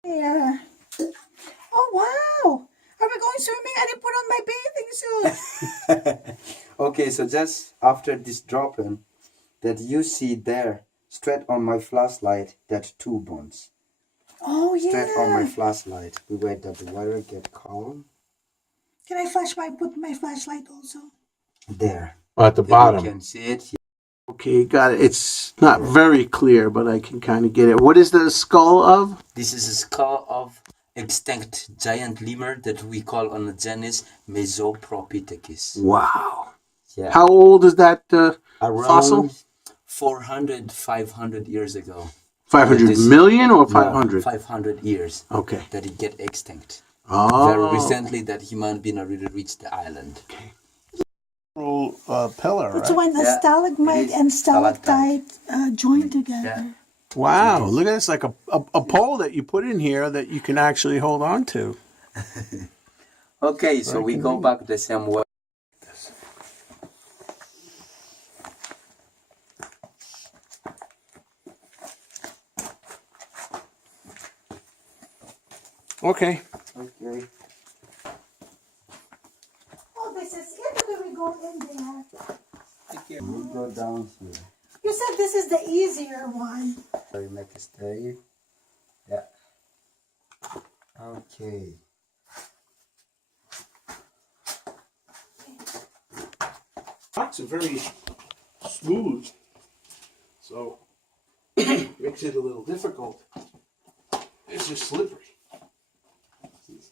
There. Oh, wow. Are we going swimming? I didn't put on my bathing suit. Okay, so just after this dropping, that you see there, straight on my flashlight, that 2 bones. Oh, Straight on my yeah. flashlight. We wait that the water get calm. Can I put my flashlight also? There. at the There bottom. you can see it. Okay, got it. It's not very clear, but I can kind of get it. What is the skull of? This is a skull of extinct giant lemur that we call on the genus Mesopropithecus. Wow. Yeah. How old is that Around fossil? 400, 500 years ago. 500 This- million or No, 500? 500 years. Okay. That it get extinct. Oh. Very recently that human being already reached the island. Pillar, It's right? when a Yeah, stalagmite it is and stalactite join together. Yeah. Wow, look at this, like a pole that you put in here that you can actually hold on to. Okay, so we go back the same way. Okay. Okay. Oh, this is it. Or do we go in there? We go down here. You said this is the easier one. So we make a stay. Yeah. Okay. Rocks are very smooth, so makes it a little difficult. It's just slippery.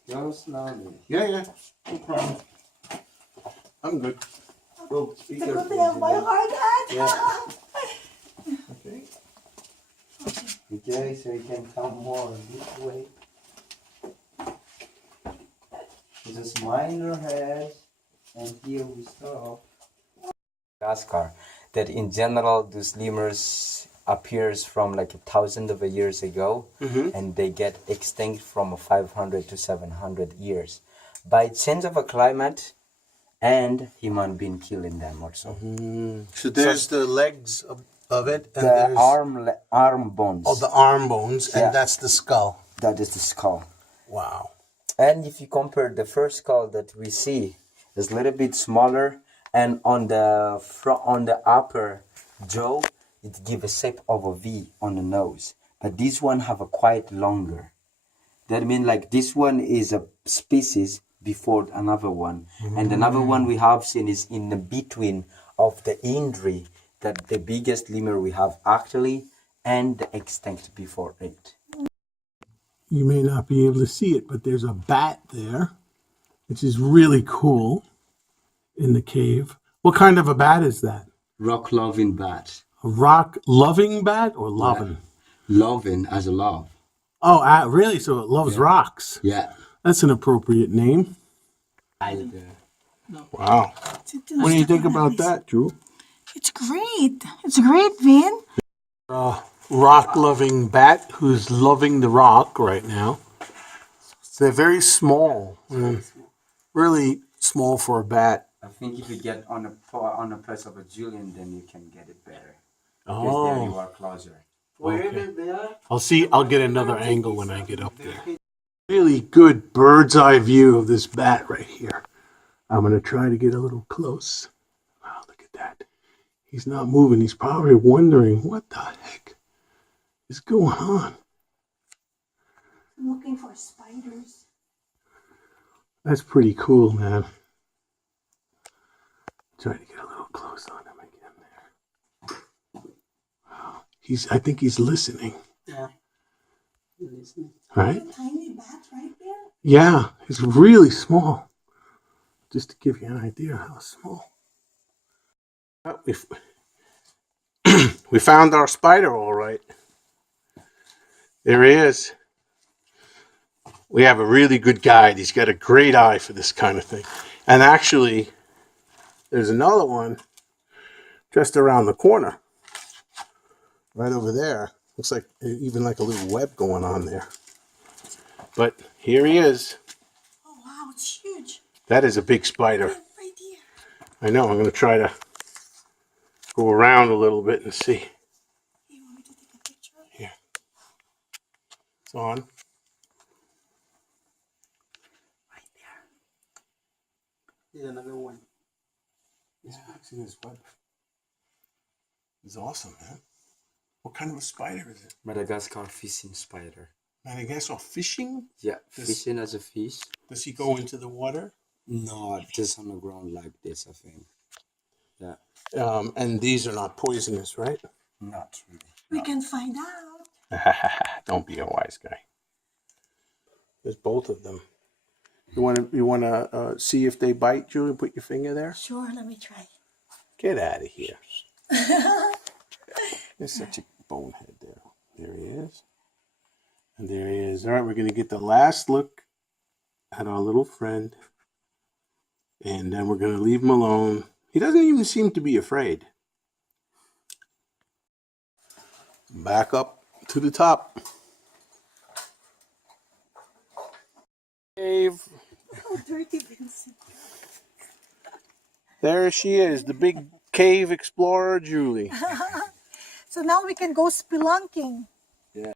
Go slowly. Yeah, no problem. I'm good. Well, It's a good thing I have my hard hat. Yeah. Okay. Okay, so you can come more this way. Just minor head, and here we stop. Madagascar, that in general those lemurs appears from like 1,000 of years ago, and they get extinct from 500 to 700 years by change of a climate and human being killing them also. So there's the legs of it, and The there's arm bones. the arm bones, and Yeah. that's the skull. That is the skull. Wow. And if you compare the first skull that we see, it's a little bit smaller, and on the on the upper jaw, it gives a shape of a V on the nose. But this one have a quite longer. That means like this one is a species before another one, and another one we have seen is in the between of the injury that the biggest lemur we have actually and the extinct before it. You may not be able to see it, but there's a bat there, which is really cool in the cave. What kind of a bat is that? Rock loving bat. A rock-loving bat or loving? Loving as a love. Oh, really? So it loves rocks. Yeah. That's an appropriate name. Wow. What do you think about that, Drew? It's great. It's great, Vin. Rock-loving bat who's loving the rock right now. They're very small. Really small for a bat. I think if you get on a place of a Julian, then you can get it better. Because there you are closer. I'll get another angle when I get up there. Really good bird's eye view of this bat right here. I'm going to try to get a little close. Wow, look at that. He's not moving. He's probably wondering, what the heck is going on? I'm looking for spiders. That's pretty cool, man. Try to get a little close on him again there. Wow. I think he's listening. Yeah. Listening. Right? Tiny bat right there. Yeah, he's really small. Just to give you an idea how small. We found our spider all right. There he is. We have a really good guide. He's got a great eye for this kind of thing. And actually, there's another one just around the corner. Right over there. Looks like even like a little web going on there. But here he is. Oh wow, it's huge. That is a big spider. Right here. I know. I'm going to try to go around a little bit and see. You want me to take a picture? Here. It's on. Right there. Here's another one. Yeah, I've seen this web. It's awesome, man. What kind of a spider is it? Madagascar fishing spider. Madagascar fishing? Yeah, fishing as a fish. Does he go into the water? No, just on the ground like this, I think. Yeah. And these are not poisonous, right? Not really. We can find out. Don't be a wise guy. There's both of them. You want to see if they bite, Julie? Put your finger there. Sure, let me try. Get out of here. There's such a bonehead there. There he is. And there he is. All right, we're going to get the last look at our little friend. And then we're going to leave him alone. He doesn't even seem to be afraid. Back up to the top. Cave. Oh, dirty Vincent. There she is, the big cave explorer, Julie. So now we can go spelunking. Yeah.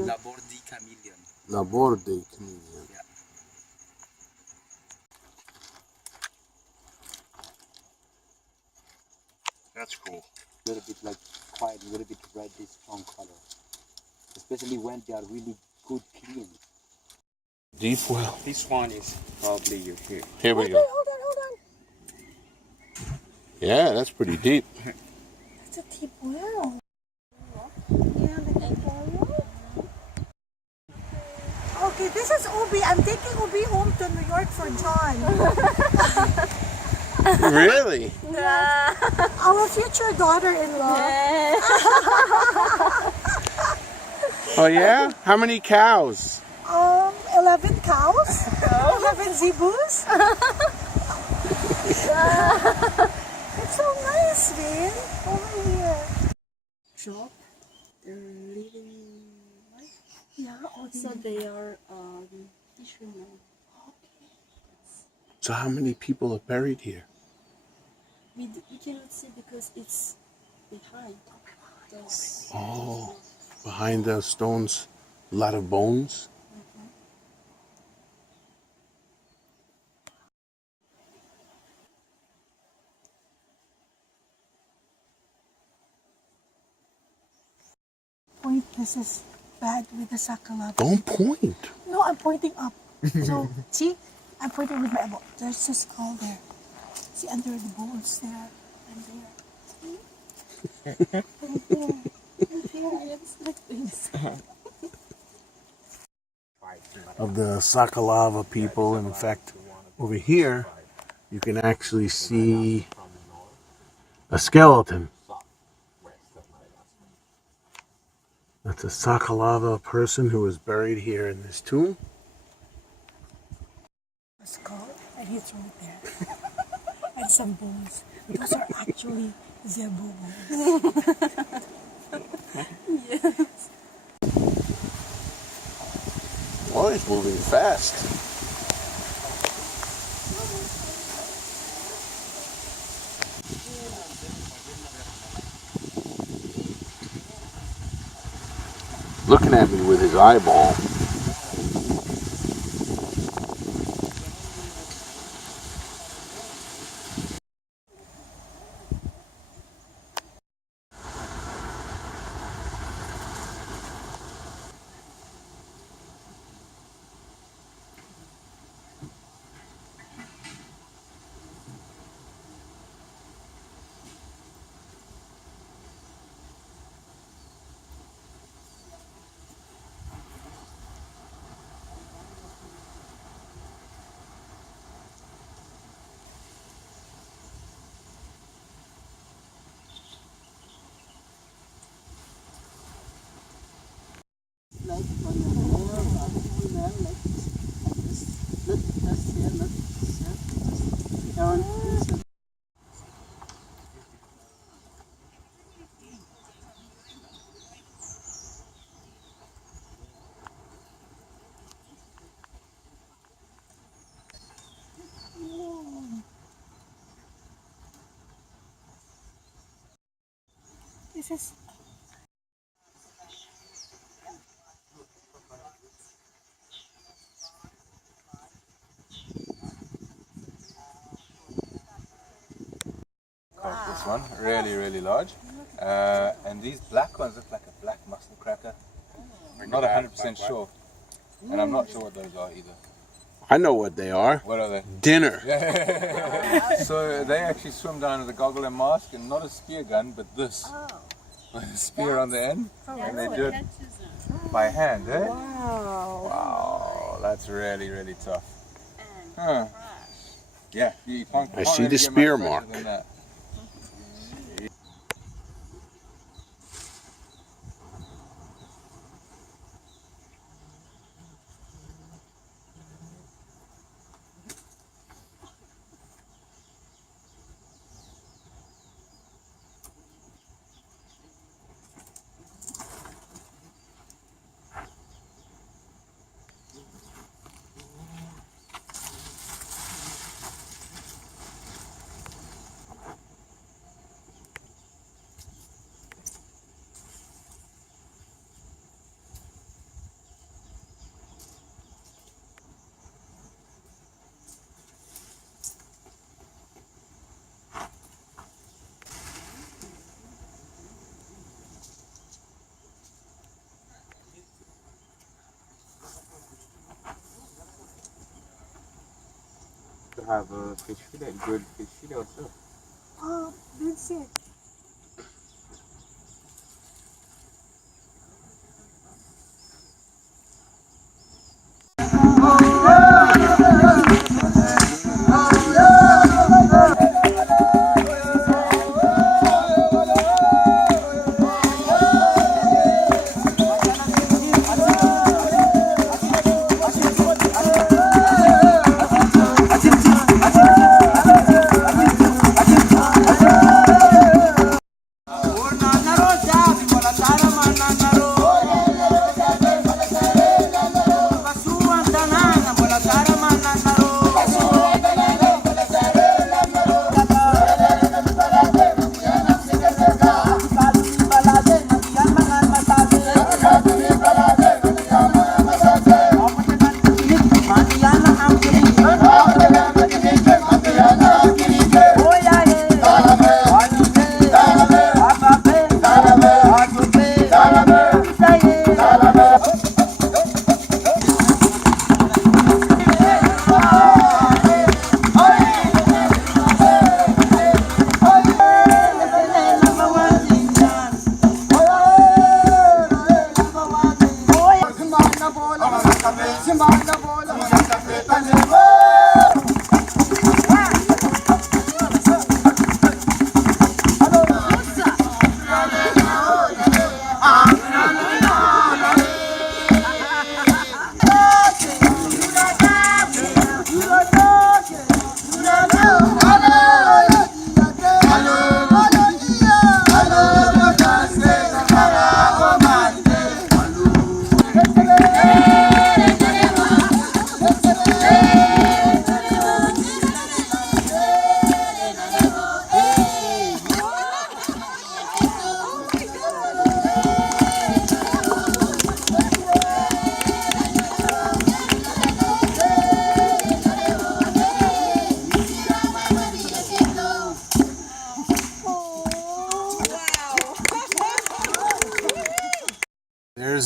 Labordi chameleon. Laborde chameleon. Yeah. That's cool. A little bit like quite a little bit reddish strong color. Especially when they are really good clean. Deep well. This one is probably you here. Here we go. Hold on. Yeah, that's pretty deep. It's a deep well. Okay, this is Ubi. I'm taking Ubi home to New York for John. Really? Our future daughter-in-law. Oh, yeah? How many cows? 11 cows, 11 zebus. It's so nice, man. Over here. Job, they're living life. Yeah, So they are fishermen. So how many people are buried here? We cannot see because it's behind. Those, Oh, behind those stones, a lot of bones. Point. This is bad with the sakala. Don't point. No, I'm pointing up. So, see? I'm pointing with my elbow. There's a skull there. See, under the bones there. Of the Sakalava people. In fact, over here, you can actually see a skeleton. That's a Sakalava person who was buried here in this tomb. A skull, and it's right there. And some bones. Those are actually their bones. Yes. Well, he's moving fast. Looking at me with his eyeball. Like on the hair, like this. Look, that's here, look, here. Down, this. This is This one, really large. And these black ones look like a black mussel cracker. Not 100% sure. And I'm not sure what those are either. I know what they are. What are they? Dinner. So they actually swim down with a goggle and mask, and not a spear gun, but this. With a spear on the end. And they do it by hand, eh? Wow, that's really tough. Huh. Yeah, you can't, I can't see really the get much spear fresher mark. than that. To have a fish fillet, good fish fillet also. oh, that's it.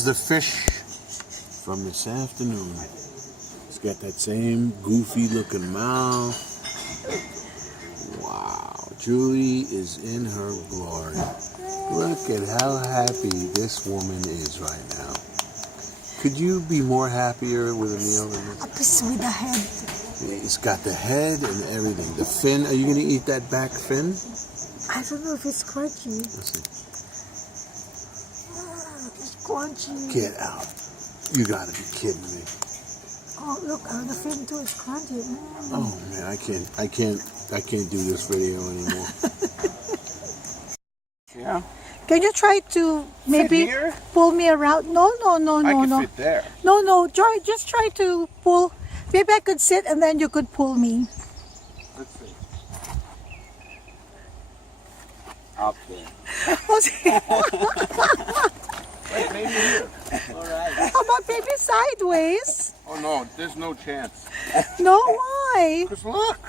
the fish from this afternoon. It's got that same goofy looking mouth. Wow, Julie is in her glory. Look at how happy this woman is right now. Could you be more happier with a meal than this? A piece with the head. It's got the head and everything. The fin, are you going to eat that back fin? I don't know if it's crunchy. Let's see. It's crunchy. Get out. You got to be kidding me. Oh, look, the fin too is crunchy. Oh man, I can't do this video anymore. Yeah. Can you try to maybe here? pull me around? No. I can fit there. No. Just try to pull. Maybe I could sit and then you could pull me. Let's see. Up there. Wait, maybe here. How about maybe sideways? Oh no, there's no chance. No, why? Because look,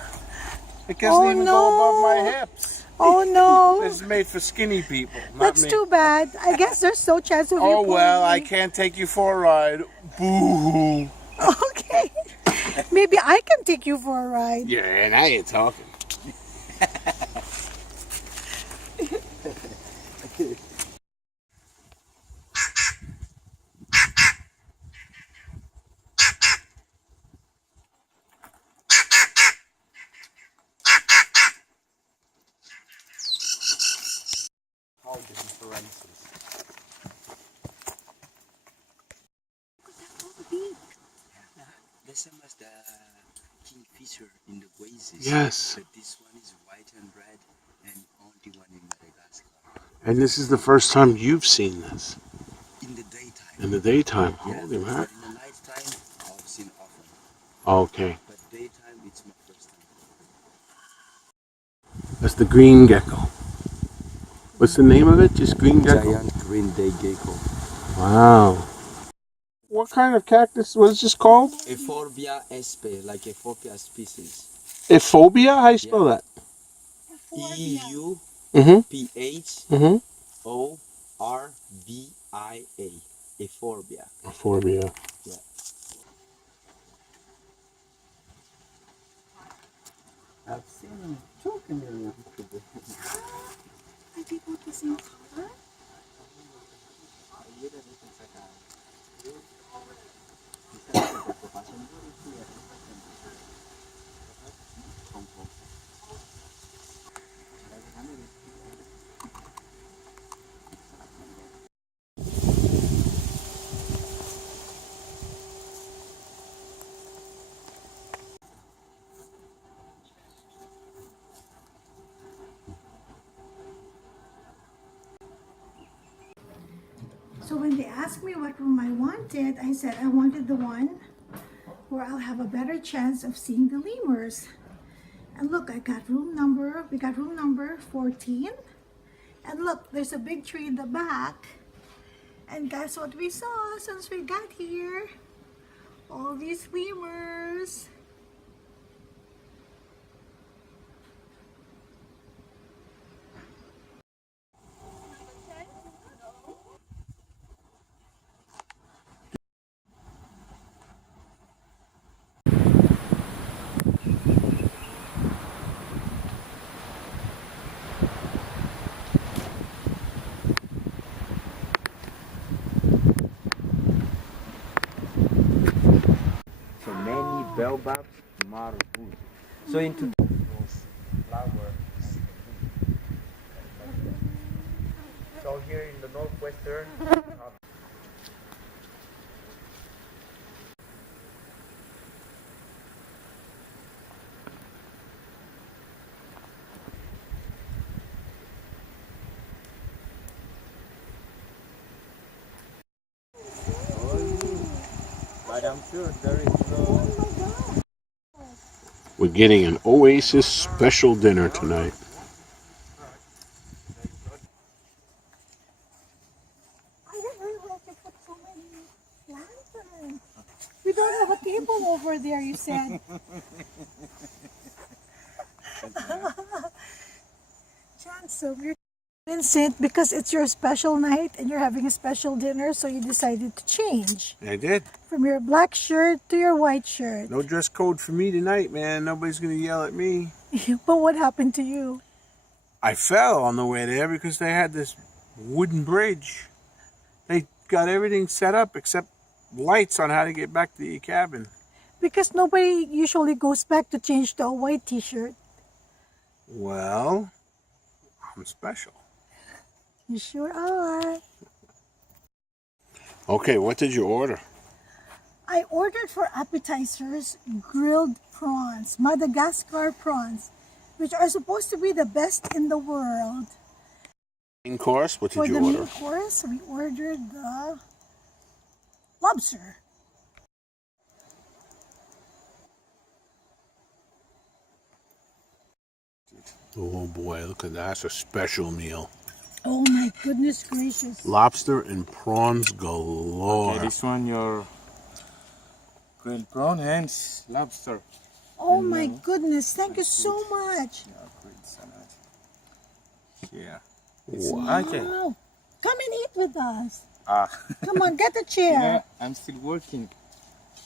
it doesn't even no. go above my hips. Oh no. This is made for skinny people, not That's me. too bad. I guess there's no chance of you Oh pulling well, me. I can't take you for a ride. Boo-hoo. Okay. Maybe I can take you for a ride. Yeah, now you're talking. All the differences. The same as the kingfisher in the oasis. Yes. But this one is white and red, and only one in Madagascar. And this is the first time you've seen this? In the daytime. In the daytime? Yeah, Holy but man. in the nighttime, I've seen often. Okay. But daytime, it's my first time. That's the green gecko. What's the name of it? Just green gecko? Giant green day gecko. Wow. What kind of cactus was this called? Euphorbia espe, like Euphorbia species. Ephobia? How do you spell that? EUPHORBIA. Euphorbia. Ephobia. Yeah. I've seen two chameleons today. Are they both the same color? So when they asked me what room I wanted, I said I wanted the one where I'll have a better chance of seeing the lemurs. And look, we got room number 14. And look, there's a big tree in the back. And guess what we saw since we got here? All these lemurs. So many baobabs, marabou. So into flower. So here in the northwestern. But I'm sure there is no. We're getting an Oasis special dinner tonight. I didn't realize you put so many lanterns. We don't have a table over there, you said. Chance, so weird. Vincent, because it's your special night and you're having a special dinner, so you decided to change I did. from your black shirt to your white shirt. No dress code for me tonight, man. Nobody's gonna yell at me. But what happened to you? I fell on the way there because they had this wooden bridge. They got everything set up except lights on how to get back to the cabin. Because nobody usually goes back to change to a white t-shirt. Well, I'm special. You sure are. Okay, what did you order? I ordered for appetizers grilled prawns, Madagascar prawns, which are supposed to be the best in the world. Main course, what did For you the order? main course, we ordered the lobster. Oh boy, look at that. That's a special meal. Oh my goodness gracious. Lobster and prawns galore. Okay, this one your grilled prawn and lobster. Oh my goodness, thank you so much. Yeah, grilled salad. Yeah. Wow. Okay. Wow. Come and eat with us. Ah. Come on, get a chair. Yeah, I'm still working.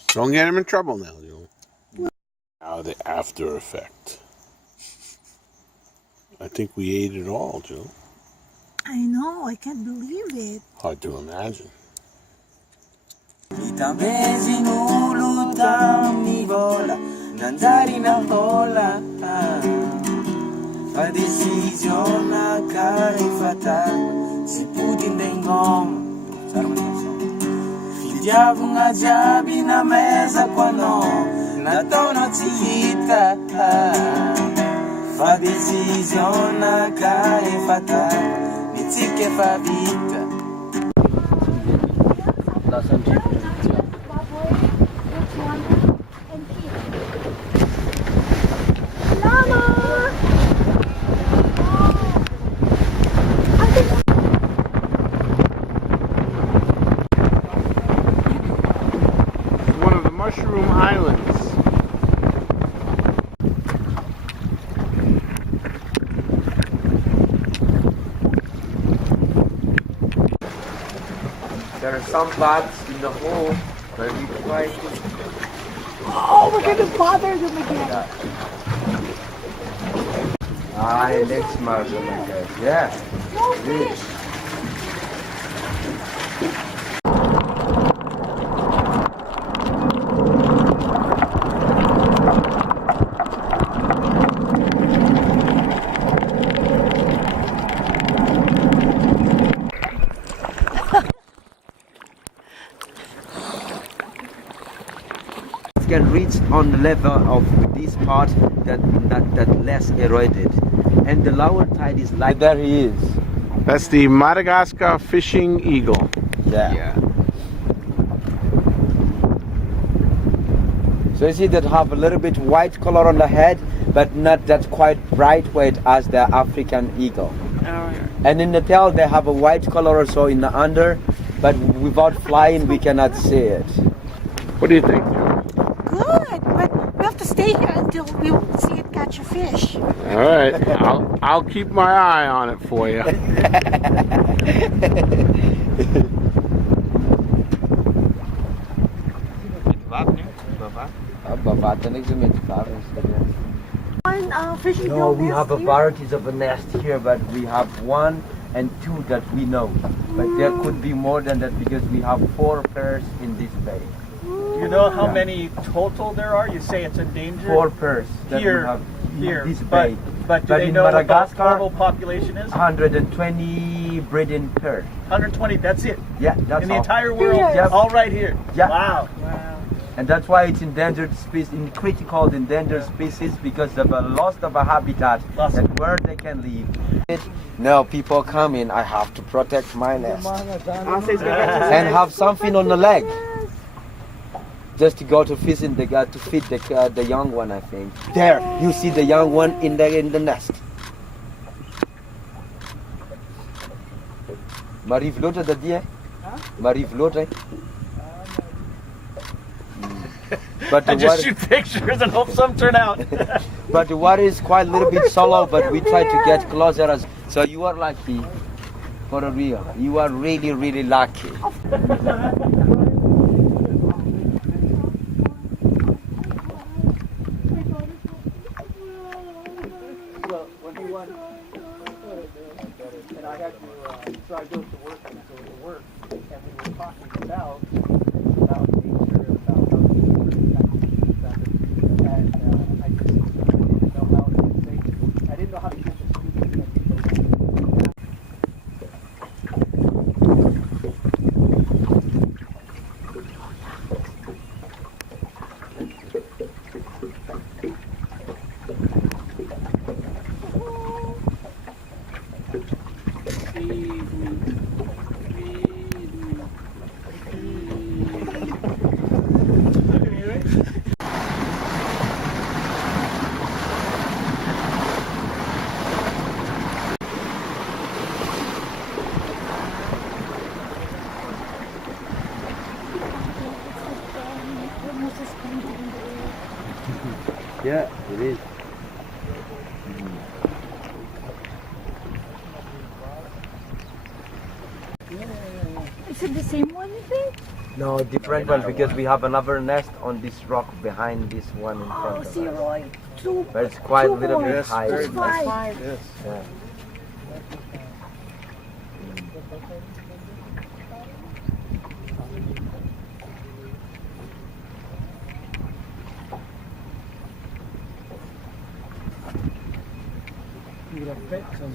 Don't get him in trouble now, Joe. Now the after effect. I think we ate it all, Joe. I know, I can't believe it. Hard to imagine. Itamezi nuluta mivola nandari na hola fa decisiona care fatal si pudi ndengom fidiavunga jabi na mesa quando na tono tita fa decisiona care fatal nitike fa vita. One of the mushroom islands. There are some bugs in the hole, but we try to. Oh, we're gonna bother them again. Next month, oh my God. Yeah. No fish. Can reach on the level of this part that less eroded, and the lower tide is like there he is. That's the Madagascar fishing eagle. Yeah. So you see that have a little bit white color on the head, but not that quite bright white as the African eagle. And in the tail they have a white color also in the under, but without flying we cannot see it. What do you think? Good, but we have to stay here until we see it catch a fish. All right, I'll keep my eye on it for you. Fishing No, gill we nest have a here? varieties of a nest here, but we have 1 and 2 that we know. But there could be more than that because we have 4 pairs in this bay. Do you know how many total there are? You say it's endangered? 4 pairs that Here, we have here, in this but- bay. But do But they in know what the Madagascar- total population is? 120 breeding pairs. 120, that's it? Yeah, that's In the all. entire world? Yes. All right here? Yeah. Wow. And that's why it's endangered species, in critical endangered species, because of a loss of a habitat Loss. and where they can live. Now people come in, I have to protect my nest and have something on the leg, just to go to feed the young one. I think there you see the young one in the nest. M'arrive l'autre de dire? M'arrive l'autre? But I the just water, shoot pictures and hope some turn out. but the water is quite a little bit shallow, but we try to get closer as So you are lucky. For real. You are really, really lucky. Well, when he won, and I had to, so I go to work and go to work, and we were talking about nature, about how to and I just didn't know how to say it. I didn't know how to get the speaking. Yeah, it is. Is it the same one, you think? No, different one because we have another nest on this rock behind this one in front Oh, of see, us. Roy. Two. But it's quite a Two little more. bit higher. There's five. Yeah.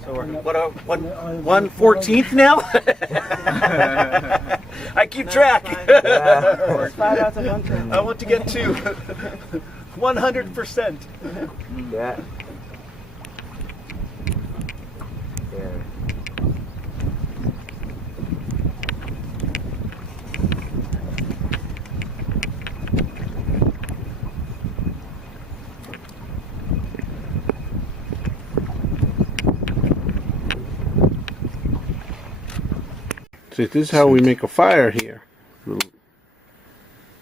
So what? 1/14th now? I keep track. I want to get to 100%. Yeah. Yeah. See, this is how we make a fire here.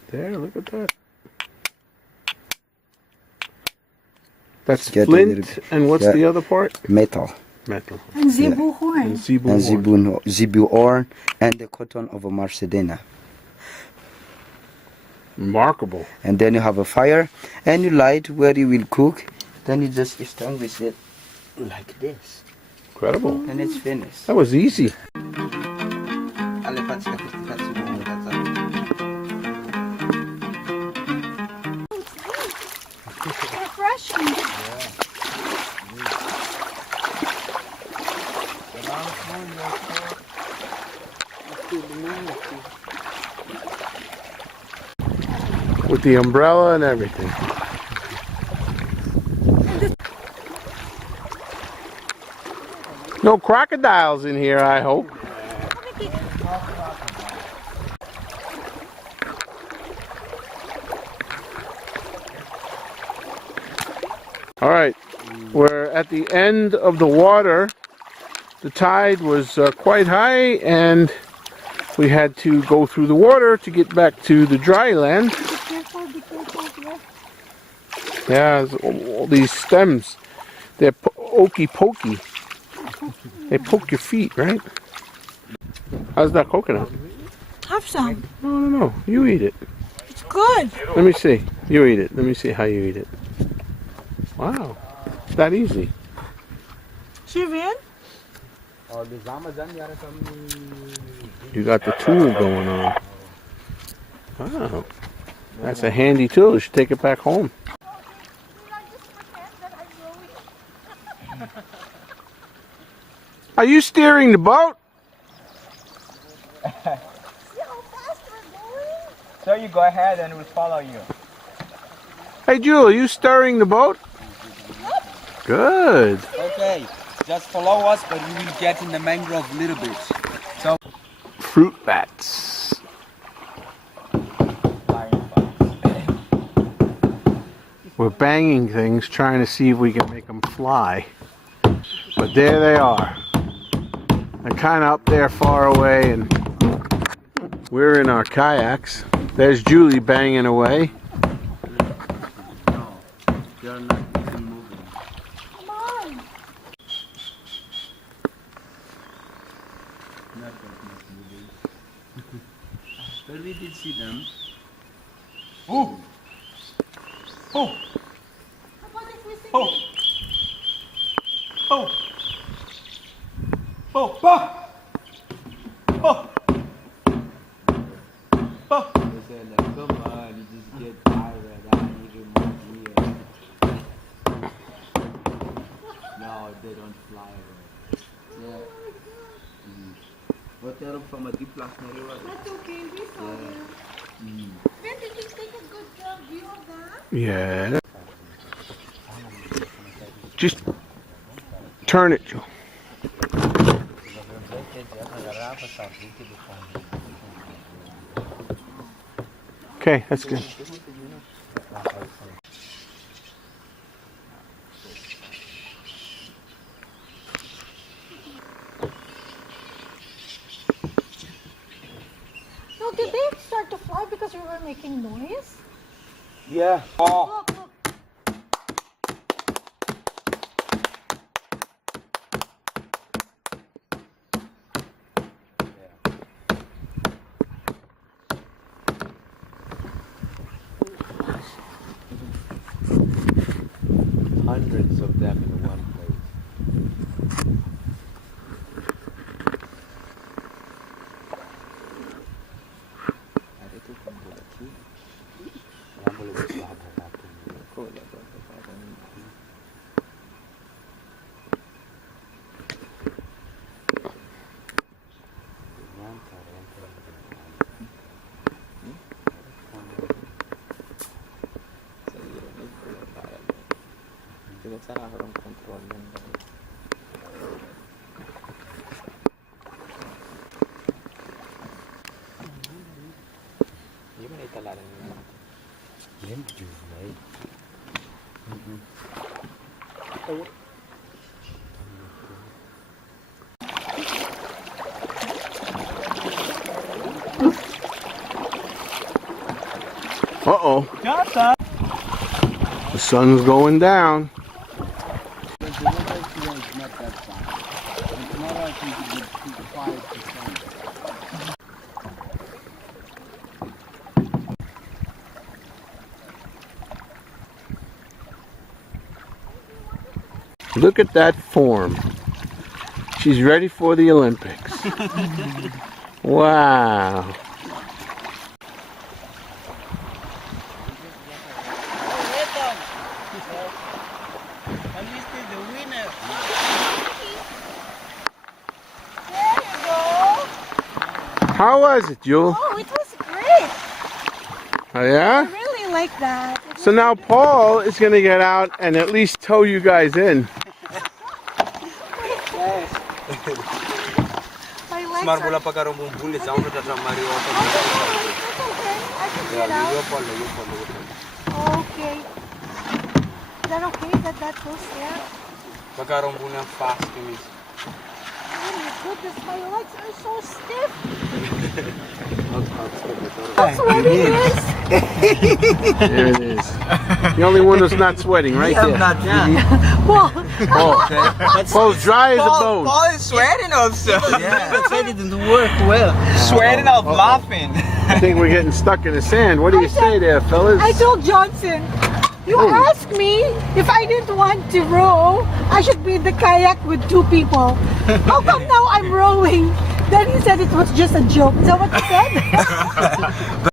There, look at that. That's Get a flint, little bit. and what's Yeah. the other part? Metal. Metal. And zebu horn. And zebu And horn. zebu horn and the cotton of a Marcedena. Remarkable. And then you have a fire and you light where you will cook. Then you just extinguish it like this. Incredible. And it's finished. That was easy. Refreshing. With the umbrella and everything. No crocodiles in here, I hope. All right, we're at the end of the water. The tide was quite high, and we had to go through the water to get back to the dry land. Be careful, yeah. Yeah, there's all these stems. They're okey pokey. They poke your feet, right? How's that coconut? Have some. No. You eat it. It's good. Let me see. You eat it. Let me see how you eat it. Wow. It's that easy. Shivan? You got the tool going on. Wow. That's a handy tool. You should take it back home. Are you steering the boat? So you go ahead and we'll follow you. Hey, Jewel, are you stirring the boat? Good. Okay, just follow us, but you will get in the mangrove a little bit. So Fruit bats. We're banging things, trying to see if we can make them fly. But there they are. They're kind of up there far away, and we're in our kayaks. There's Julie banging away. But we did see them. Oh! Oh! Oh! Oh! Oh! Bah! Oh! Oh! They said like, come on, you just get tired. I need you more here. No, they don't fly away. Yeah. But they're from a deep plant area. That's okay, we saw them. Ben, did you take a good view of that? Yeah. Just turn it, Joe. Okay, that's good. No, did they start to fly because we were making noise? Yeah. Oh. Look, look. Hundreds of them in one place. Uh-oh. The sun's going down. Look at that form. She's ready for the Olympics. Wow. How was it, Jewel? Oh, it was great. Oh, yeah? I really like that. So now Paul is going to get out and at least tow you guys in. My legs Smart are... bola pagarong bumbuli sa uno tatra Mario. It's okay. I can get out. Okay. Is that okay that goes there? Pagarong bulan fast kami. Oh my goodness, my legs are so stiff. That's what it is. There it is. The only one that's not sweating, right there. Well, Oh, Paul's dry as a bone. Paul is sweating also. Yeah, but it didn't work well. Sweating out laughing. I think we're getting stuck in the sand. What do you say there, fellas? I told Johnson, you asked me if I didn't want to row, I should be in the kayak with 2 people. How come now I'm rowing? Then he said it was just a joke. Is that what he said?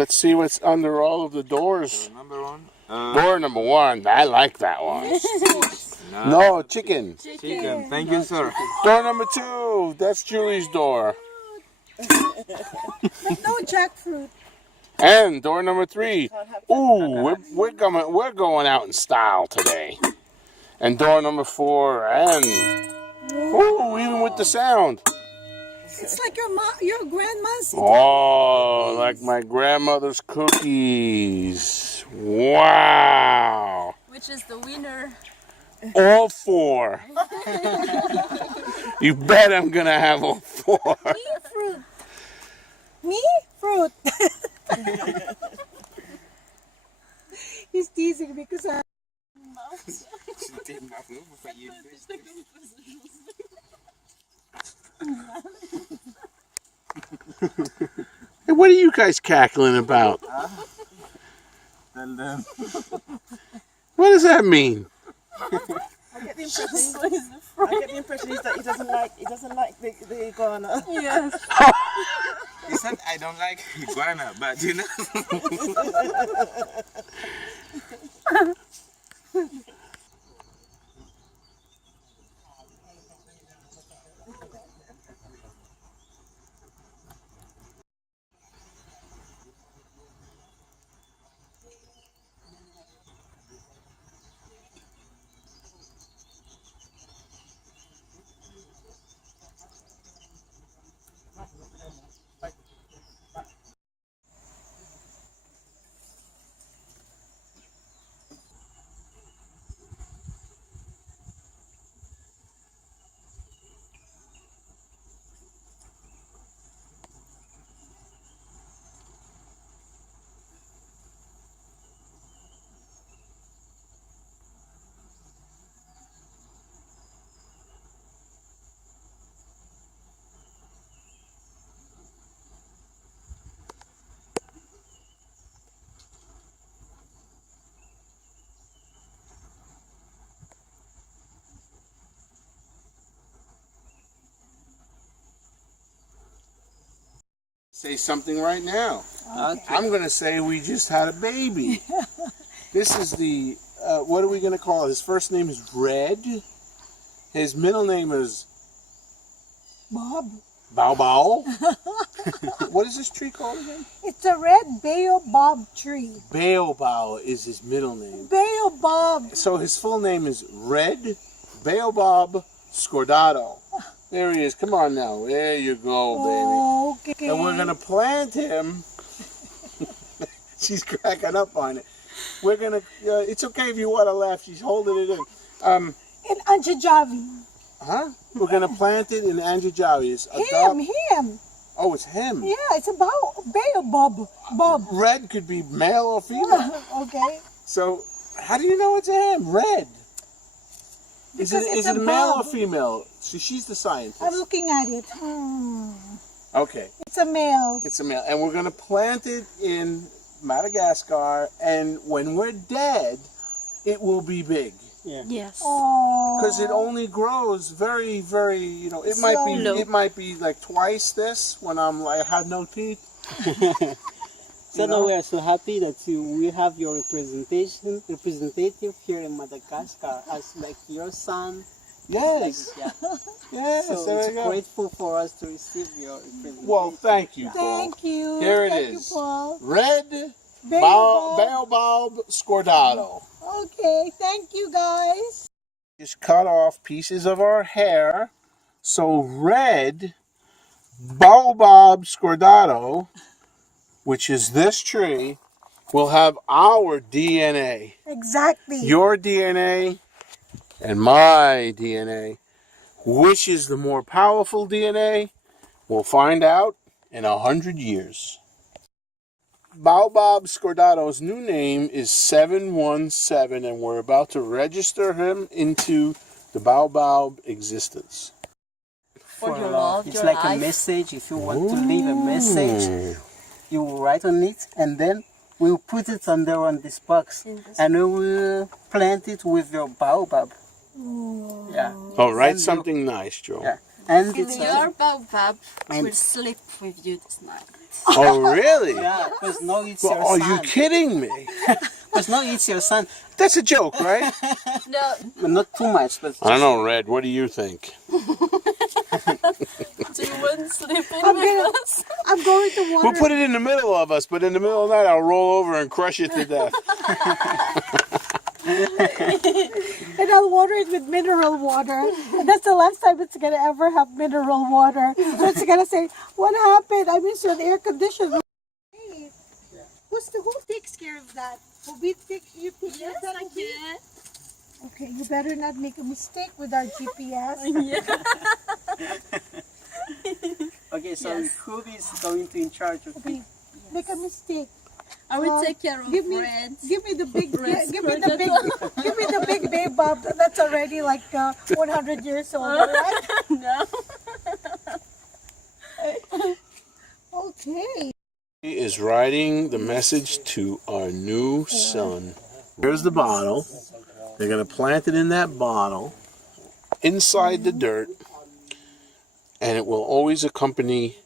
Let's see what's under all of the doors. Number one. Door number 1. I like that one. No, chicken. Chicken. Thank you, sir. Door number 2. That's Julie's door. No jackfruit. And door number 3. Ooh, we're going out in style today. And door number 4. And ooh, even with the sound. It's like your grandma's. Oh, like my grandmother's cookies. Wow. Which is the winner? All 4. You bet I'm gonna have all 4. Me fruit. Me fruit. He's teasing because I. Hey, what are you guys cackling about? What does that mean? I get the impression is that he doesn't like the iguana. Yes. He said I don't like iguana, but you know. Say something right now. Okay. I'm going to say we just had a baby. This is the, what are we going to call it? His first name is Red. His middle name is... Bob. Bao Bao. What is this tree called again? It's a red baobab tree. Baobab is his middle name. Baobab. So his full name is Red Baobab Scordado. There he is. Come on now. There you go, baby. Okay. And we're going to plant him. She's cracking up on it. We're going to, it's okay if you want to laugh. She's holding it in. In Anjajavi. Huh? We're going to plant it in Anjajavi. Him. Oh, it's him. Yeah, it's a baobab. Bob. Red could be male or female. Okay. So, how do you know it's a him? Red. Is it a male or bob. female? So she's the scientist. I'm looking at it. Okay. It's a male. It's a male. And we're going to plant it in Madagascar. And when we're dead, it will be big. Yeah. Yes. Because it only grows very, very, you know, it might be like twice this when I had no teeth. So now we are so happy that we have your representative here in Madagascar as like your son. Yes. Like, yeah. Yes, So there it's you go. grateful for us to receive your representation. Well, thank you, Paul. Thank you. Here it Thank is. You, Paul. Red Baobab. Baobab Scordado. Okay, thank you guys. Just cut off pieces of our hair. So Red Baobab Scordado, which is this tree, will have our DNA. Exactly. Your DNA and my DNA. Which is the more powerful DNA? We'll find out in 100 years. Baobab Scordado's new name is 717, and we're about to register him into the Baobab existence. For your love, it's your like life. a message. If you want to leave a message, you will write on it, and then we'll put it on this box, and we will plant it with your baobab. Yeah. Oh, write And something nice, Joe. Yeah. And it's Your baobab will sleep with you this night. Oh, really? Yeah, because now it's Well, your are son. you kidding me? Because now it's your son. That's a joke, right? No, But not too much, but I don't know, Red. What do you think? do you want to sleep in I'm with gonna- us? I'm going to water. We'll put it in the middle of us, but in the middle of the night, I'll roll over and crush it to death. And I'll water it with mineral water. And that's the last time it's gonna ever have mineral water. So it's gonna say, "What happened? I miss your air conditioner." Hey, who takes care of that? You take care of that? Obi? Okay, you better not make a mistake with our GPS. okay. So Yes. who is going to in charge of Okay, make a mistake. I will take care of Give me, Red. give me the big, Red's give me the big, give me the big babe that's already like 100 years old, right? No. Okay. He is writing the message to our new son. Here's the bottle. They're going to plant it in that bottle inside the dirt, and it will always accompany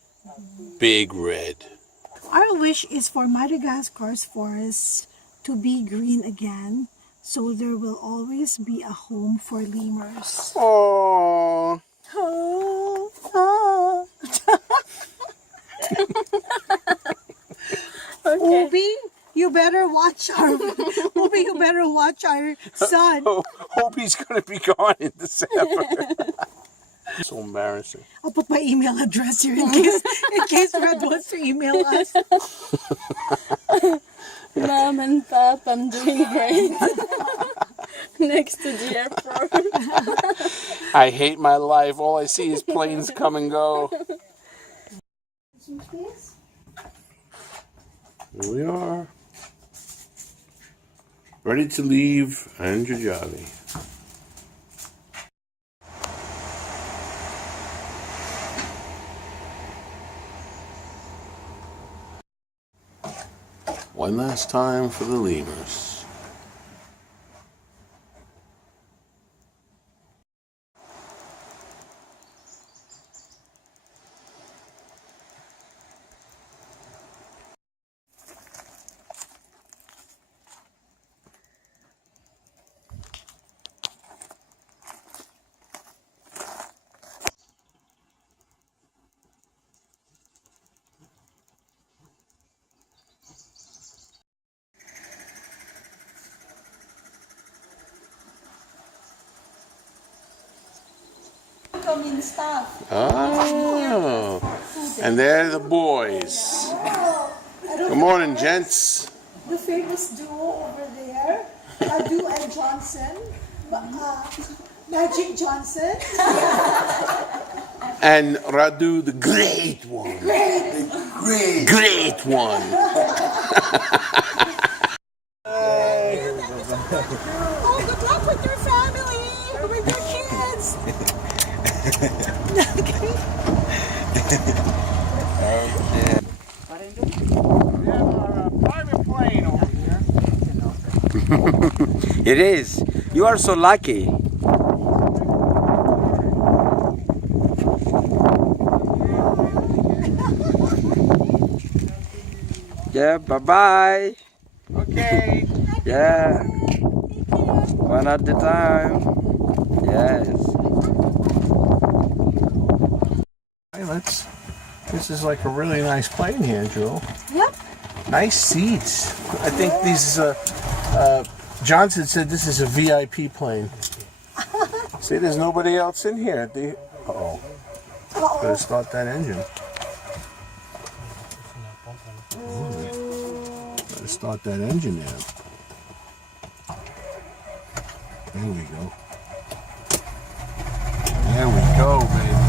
Big Red. Our wish is for Madagascar's forests to be green again, so there will always be a home for lemurs. Aww. Oh, oh. Okay. Obi, you better watch our son. Hope he's going to be gone in December. So embarrassing. I'll put my email address here in case Red wants to email us. Mom and Pop, I'm doing great. Next to the airport. I hate my life. All I see is planes come and go. Here we are. Ready to leave Anjajali. One last time for the lemurs. Incoming stuff. Oh, and there are the boys. Good morning, gents. The famous duo over there, Adu and Johnson, Magic Johnson. And Radu, the great one. Great one. Oh, good luck with your family, with your kids. Private plane over here. It is. You are so lucky. Yeah, bye-bye. Okay. Yeah. One at a time. Yes. Pilots. This is like a really nice plane here, Jewel. Yep. Nice seats. I think these Johnson said this is a VIP plane. See, there's nobody else in here. Uh-oh. Better start that engine. Better start that engine now. There we go. There we go, baby.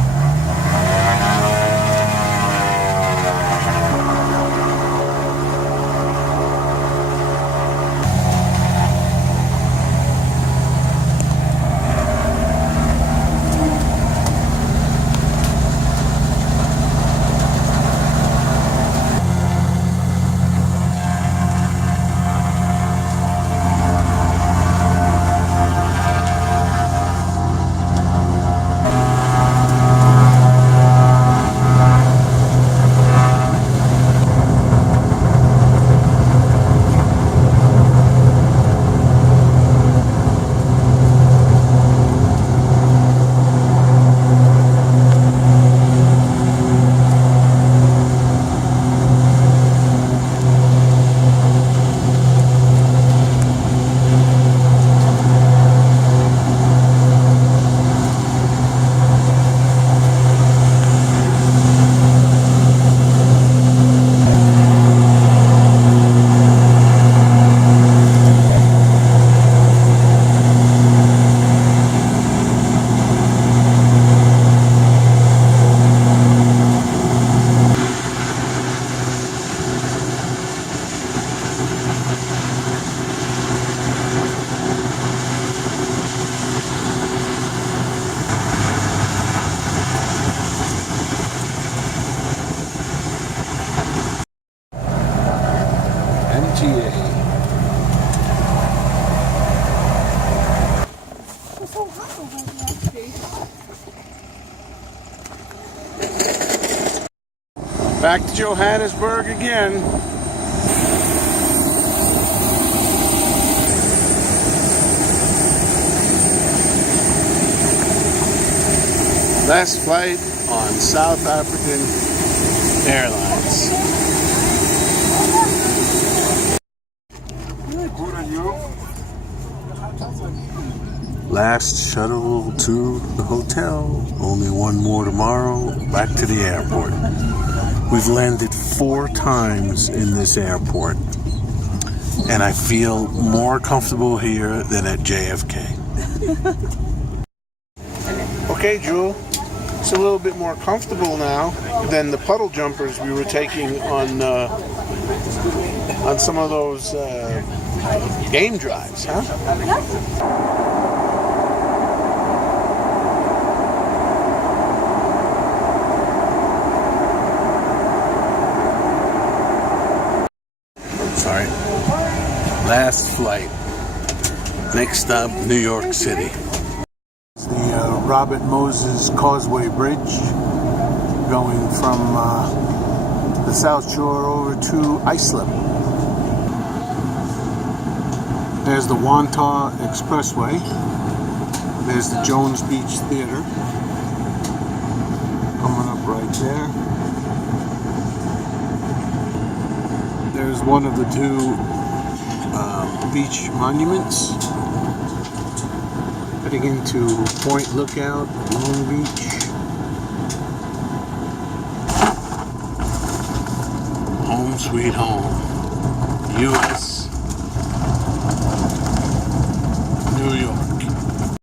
Back to Johannesburg again. Last flight on South African Airlines. Last shuttle to the hotel. Only one more tomorrow. Back to the airport. We've landed 4 times in this airport, and I feel more comfortable here than at JFK. Okay, Jewel, it's a little bit more comfortable now than the puddle jumpers we were taking on some of those game drives, huh? Sorry. Last flight. Next stop, New York City. It's the Robert Moses Causeway Bridge going from the South Shore over to Islip. There's the Wantagh Expressway. There's the Jones Beach Theater. Coming up right there. There's one of the 2 beach monuments heading into Point Lookout, Long Beach. Home sweet home, U.S.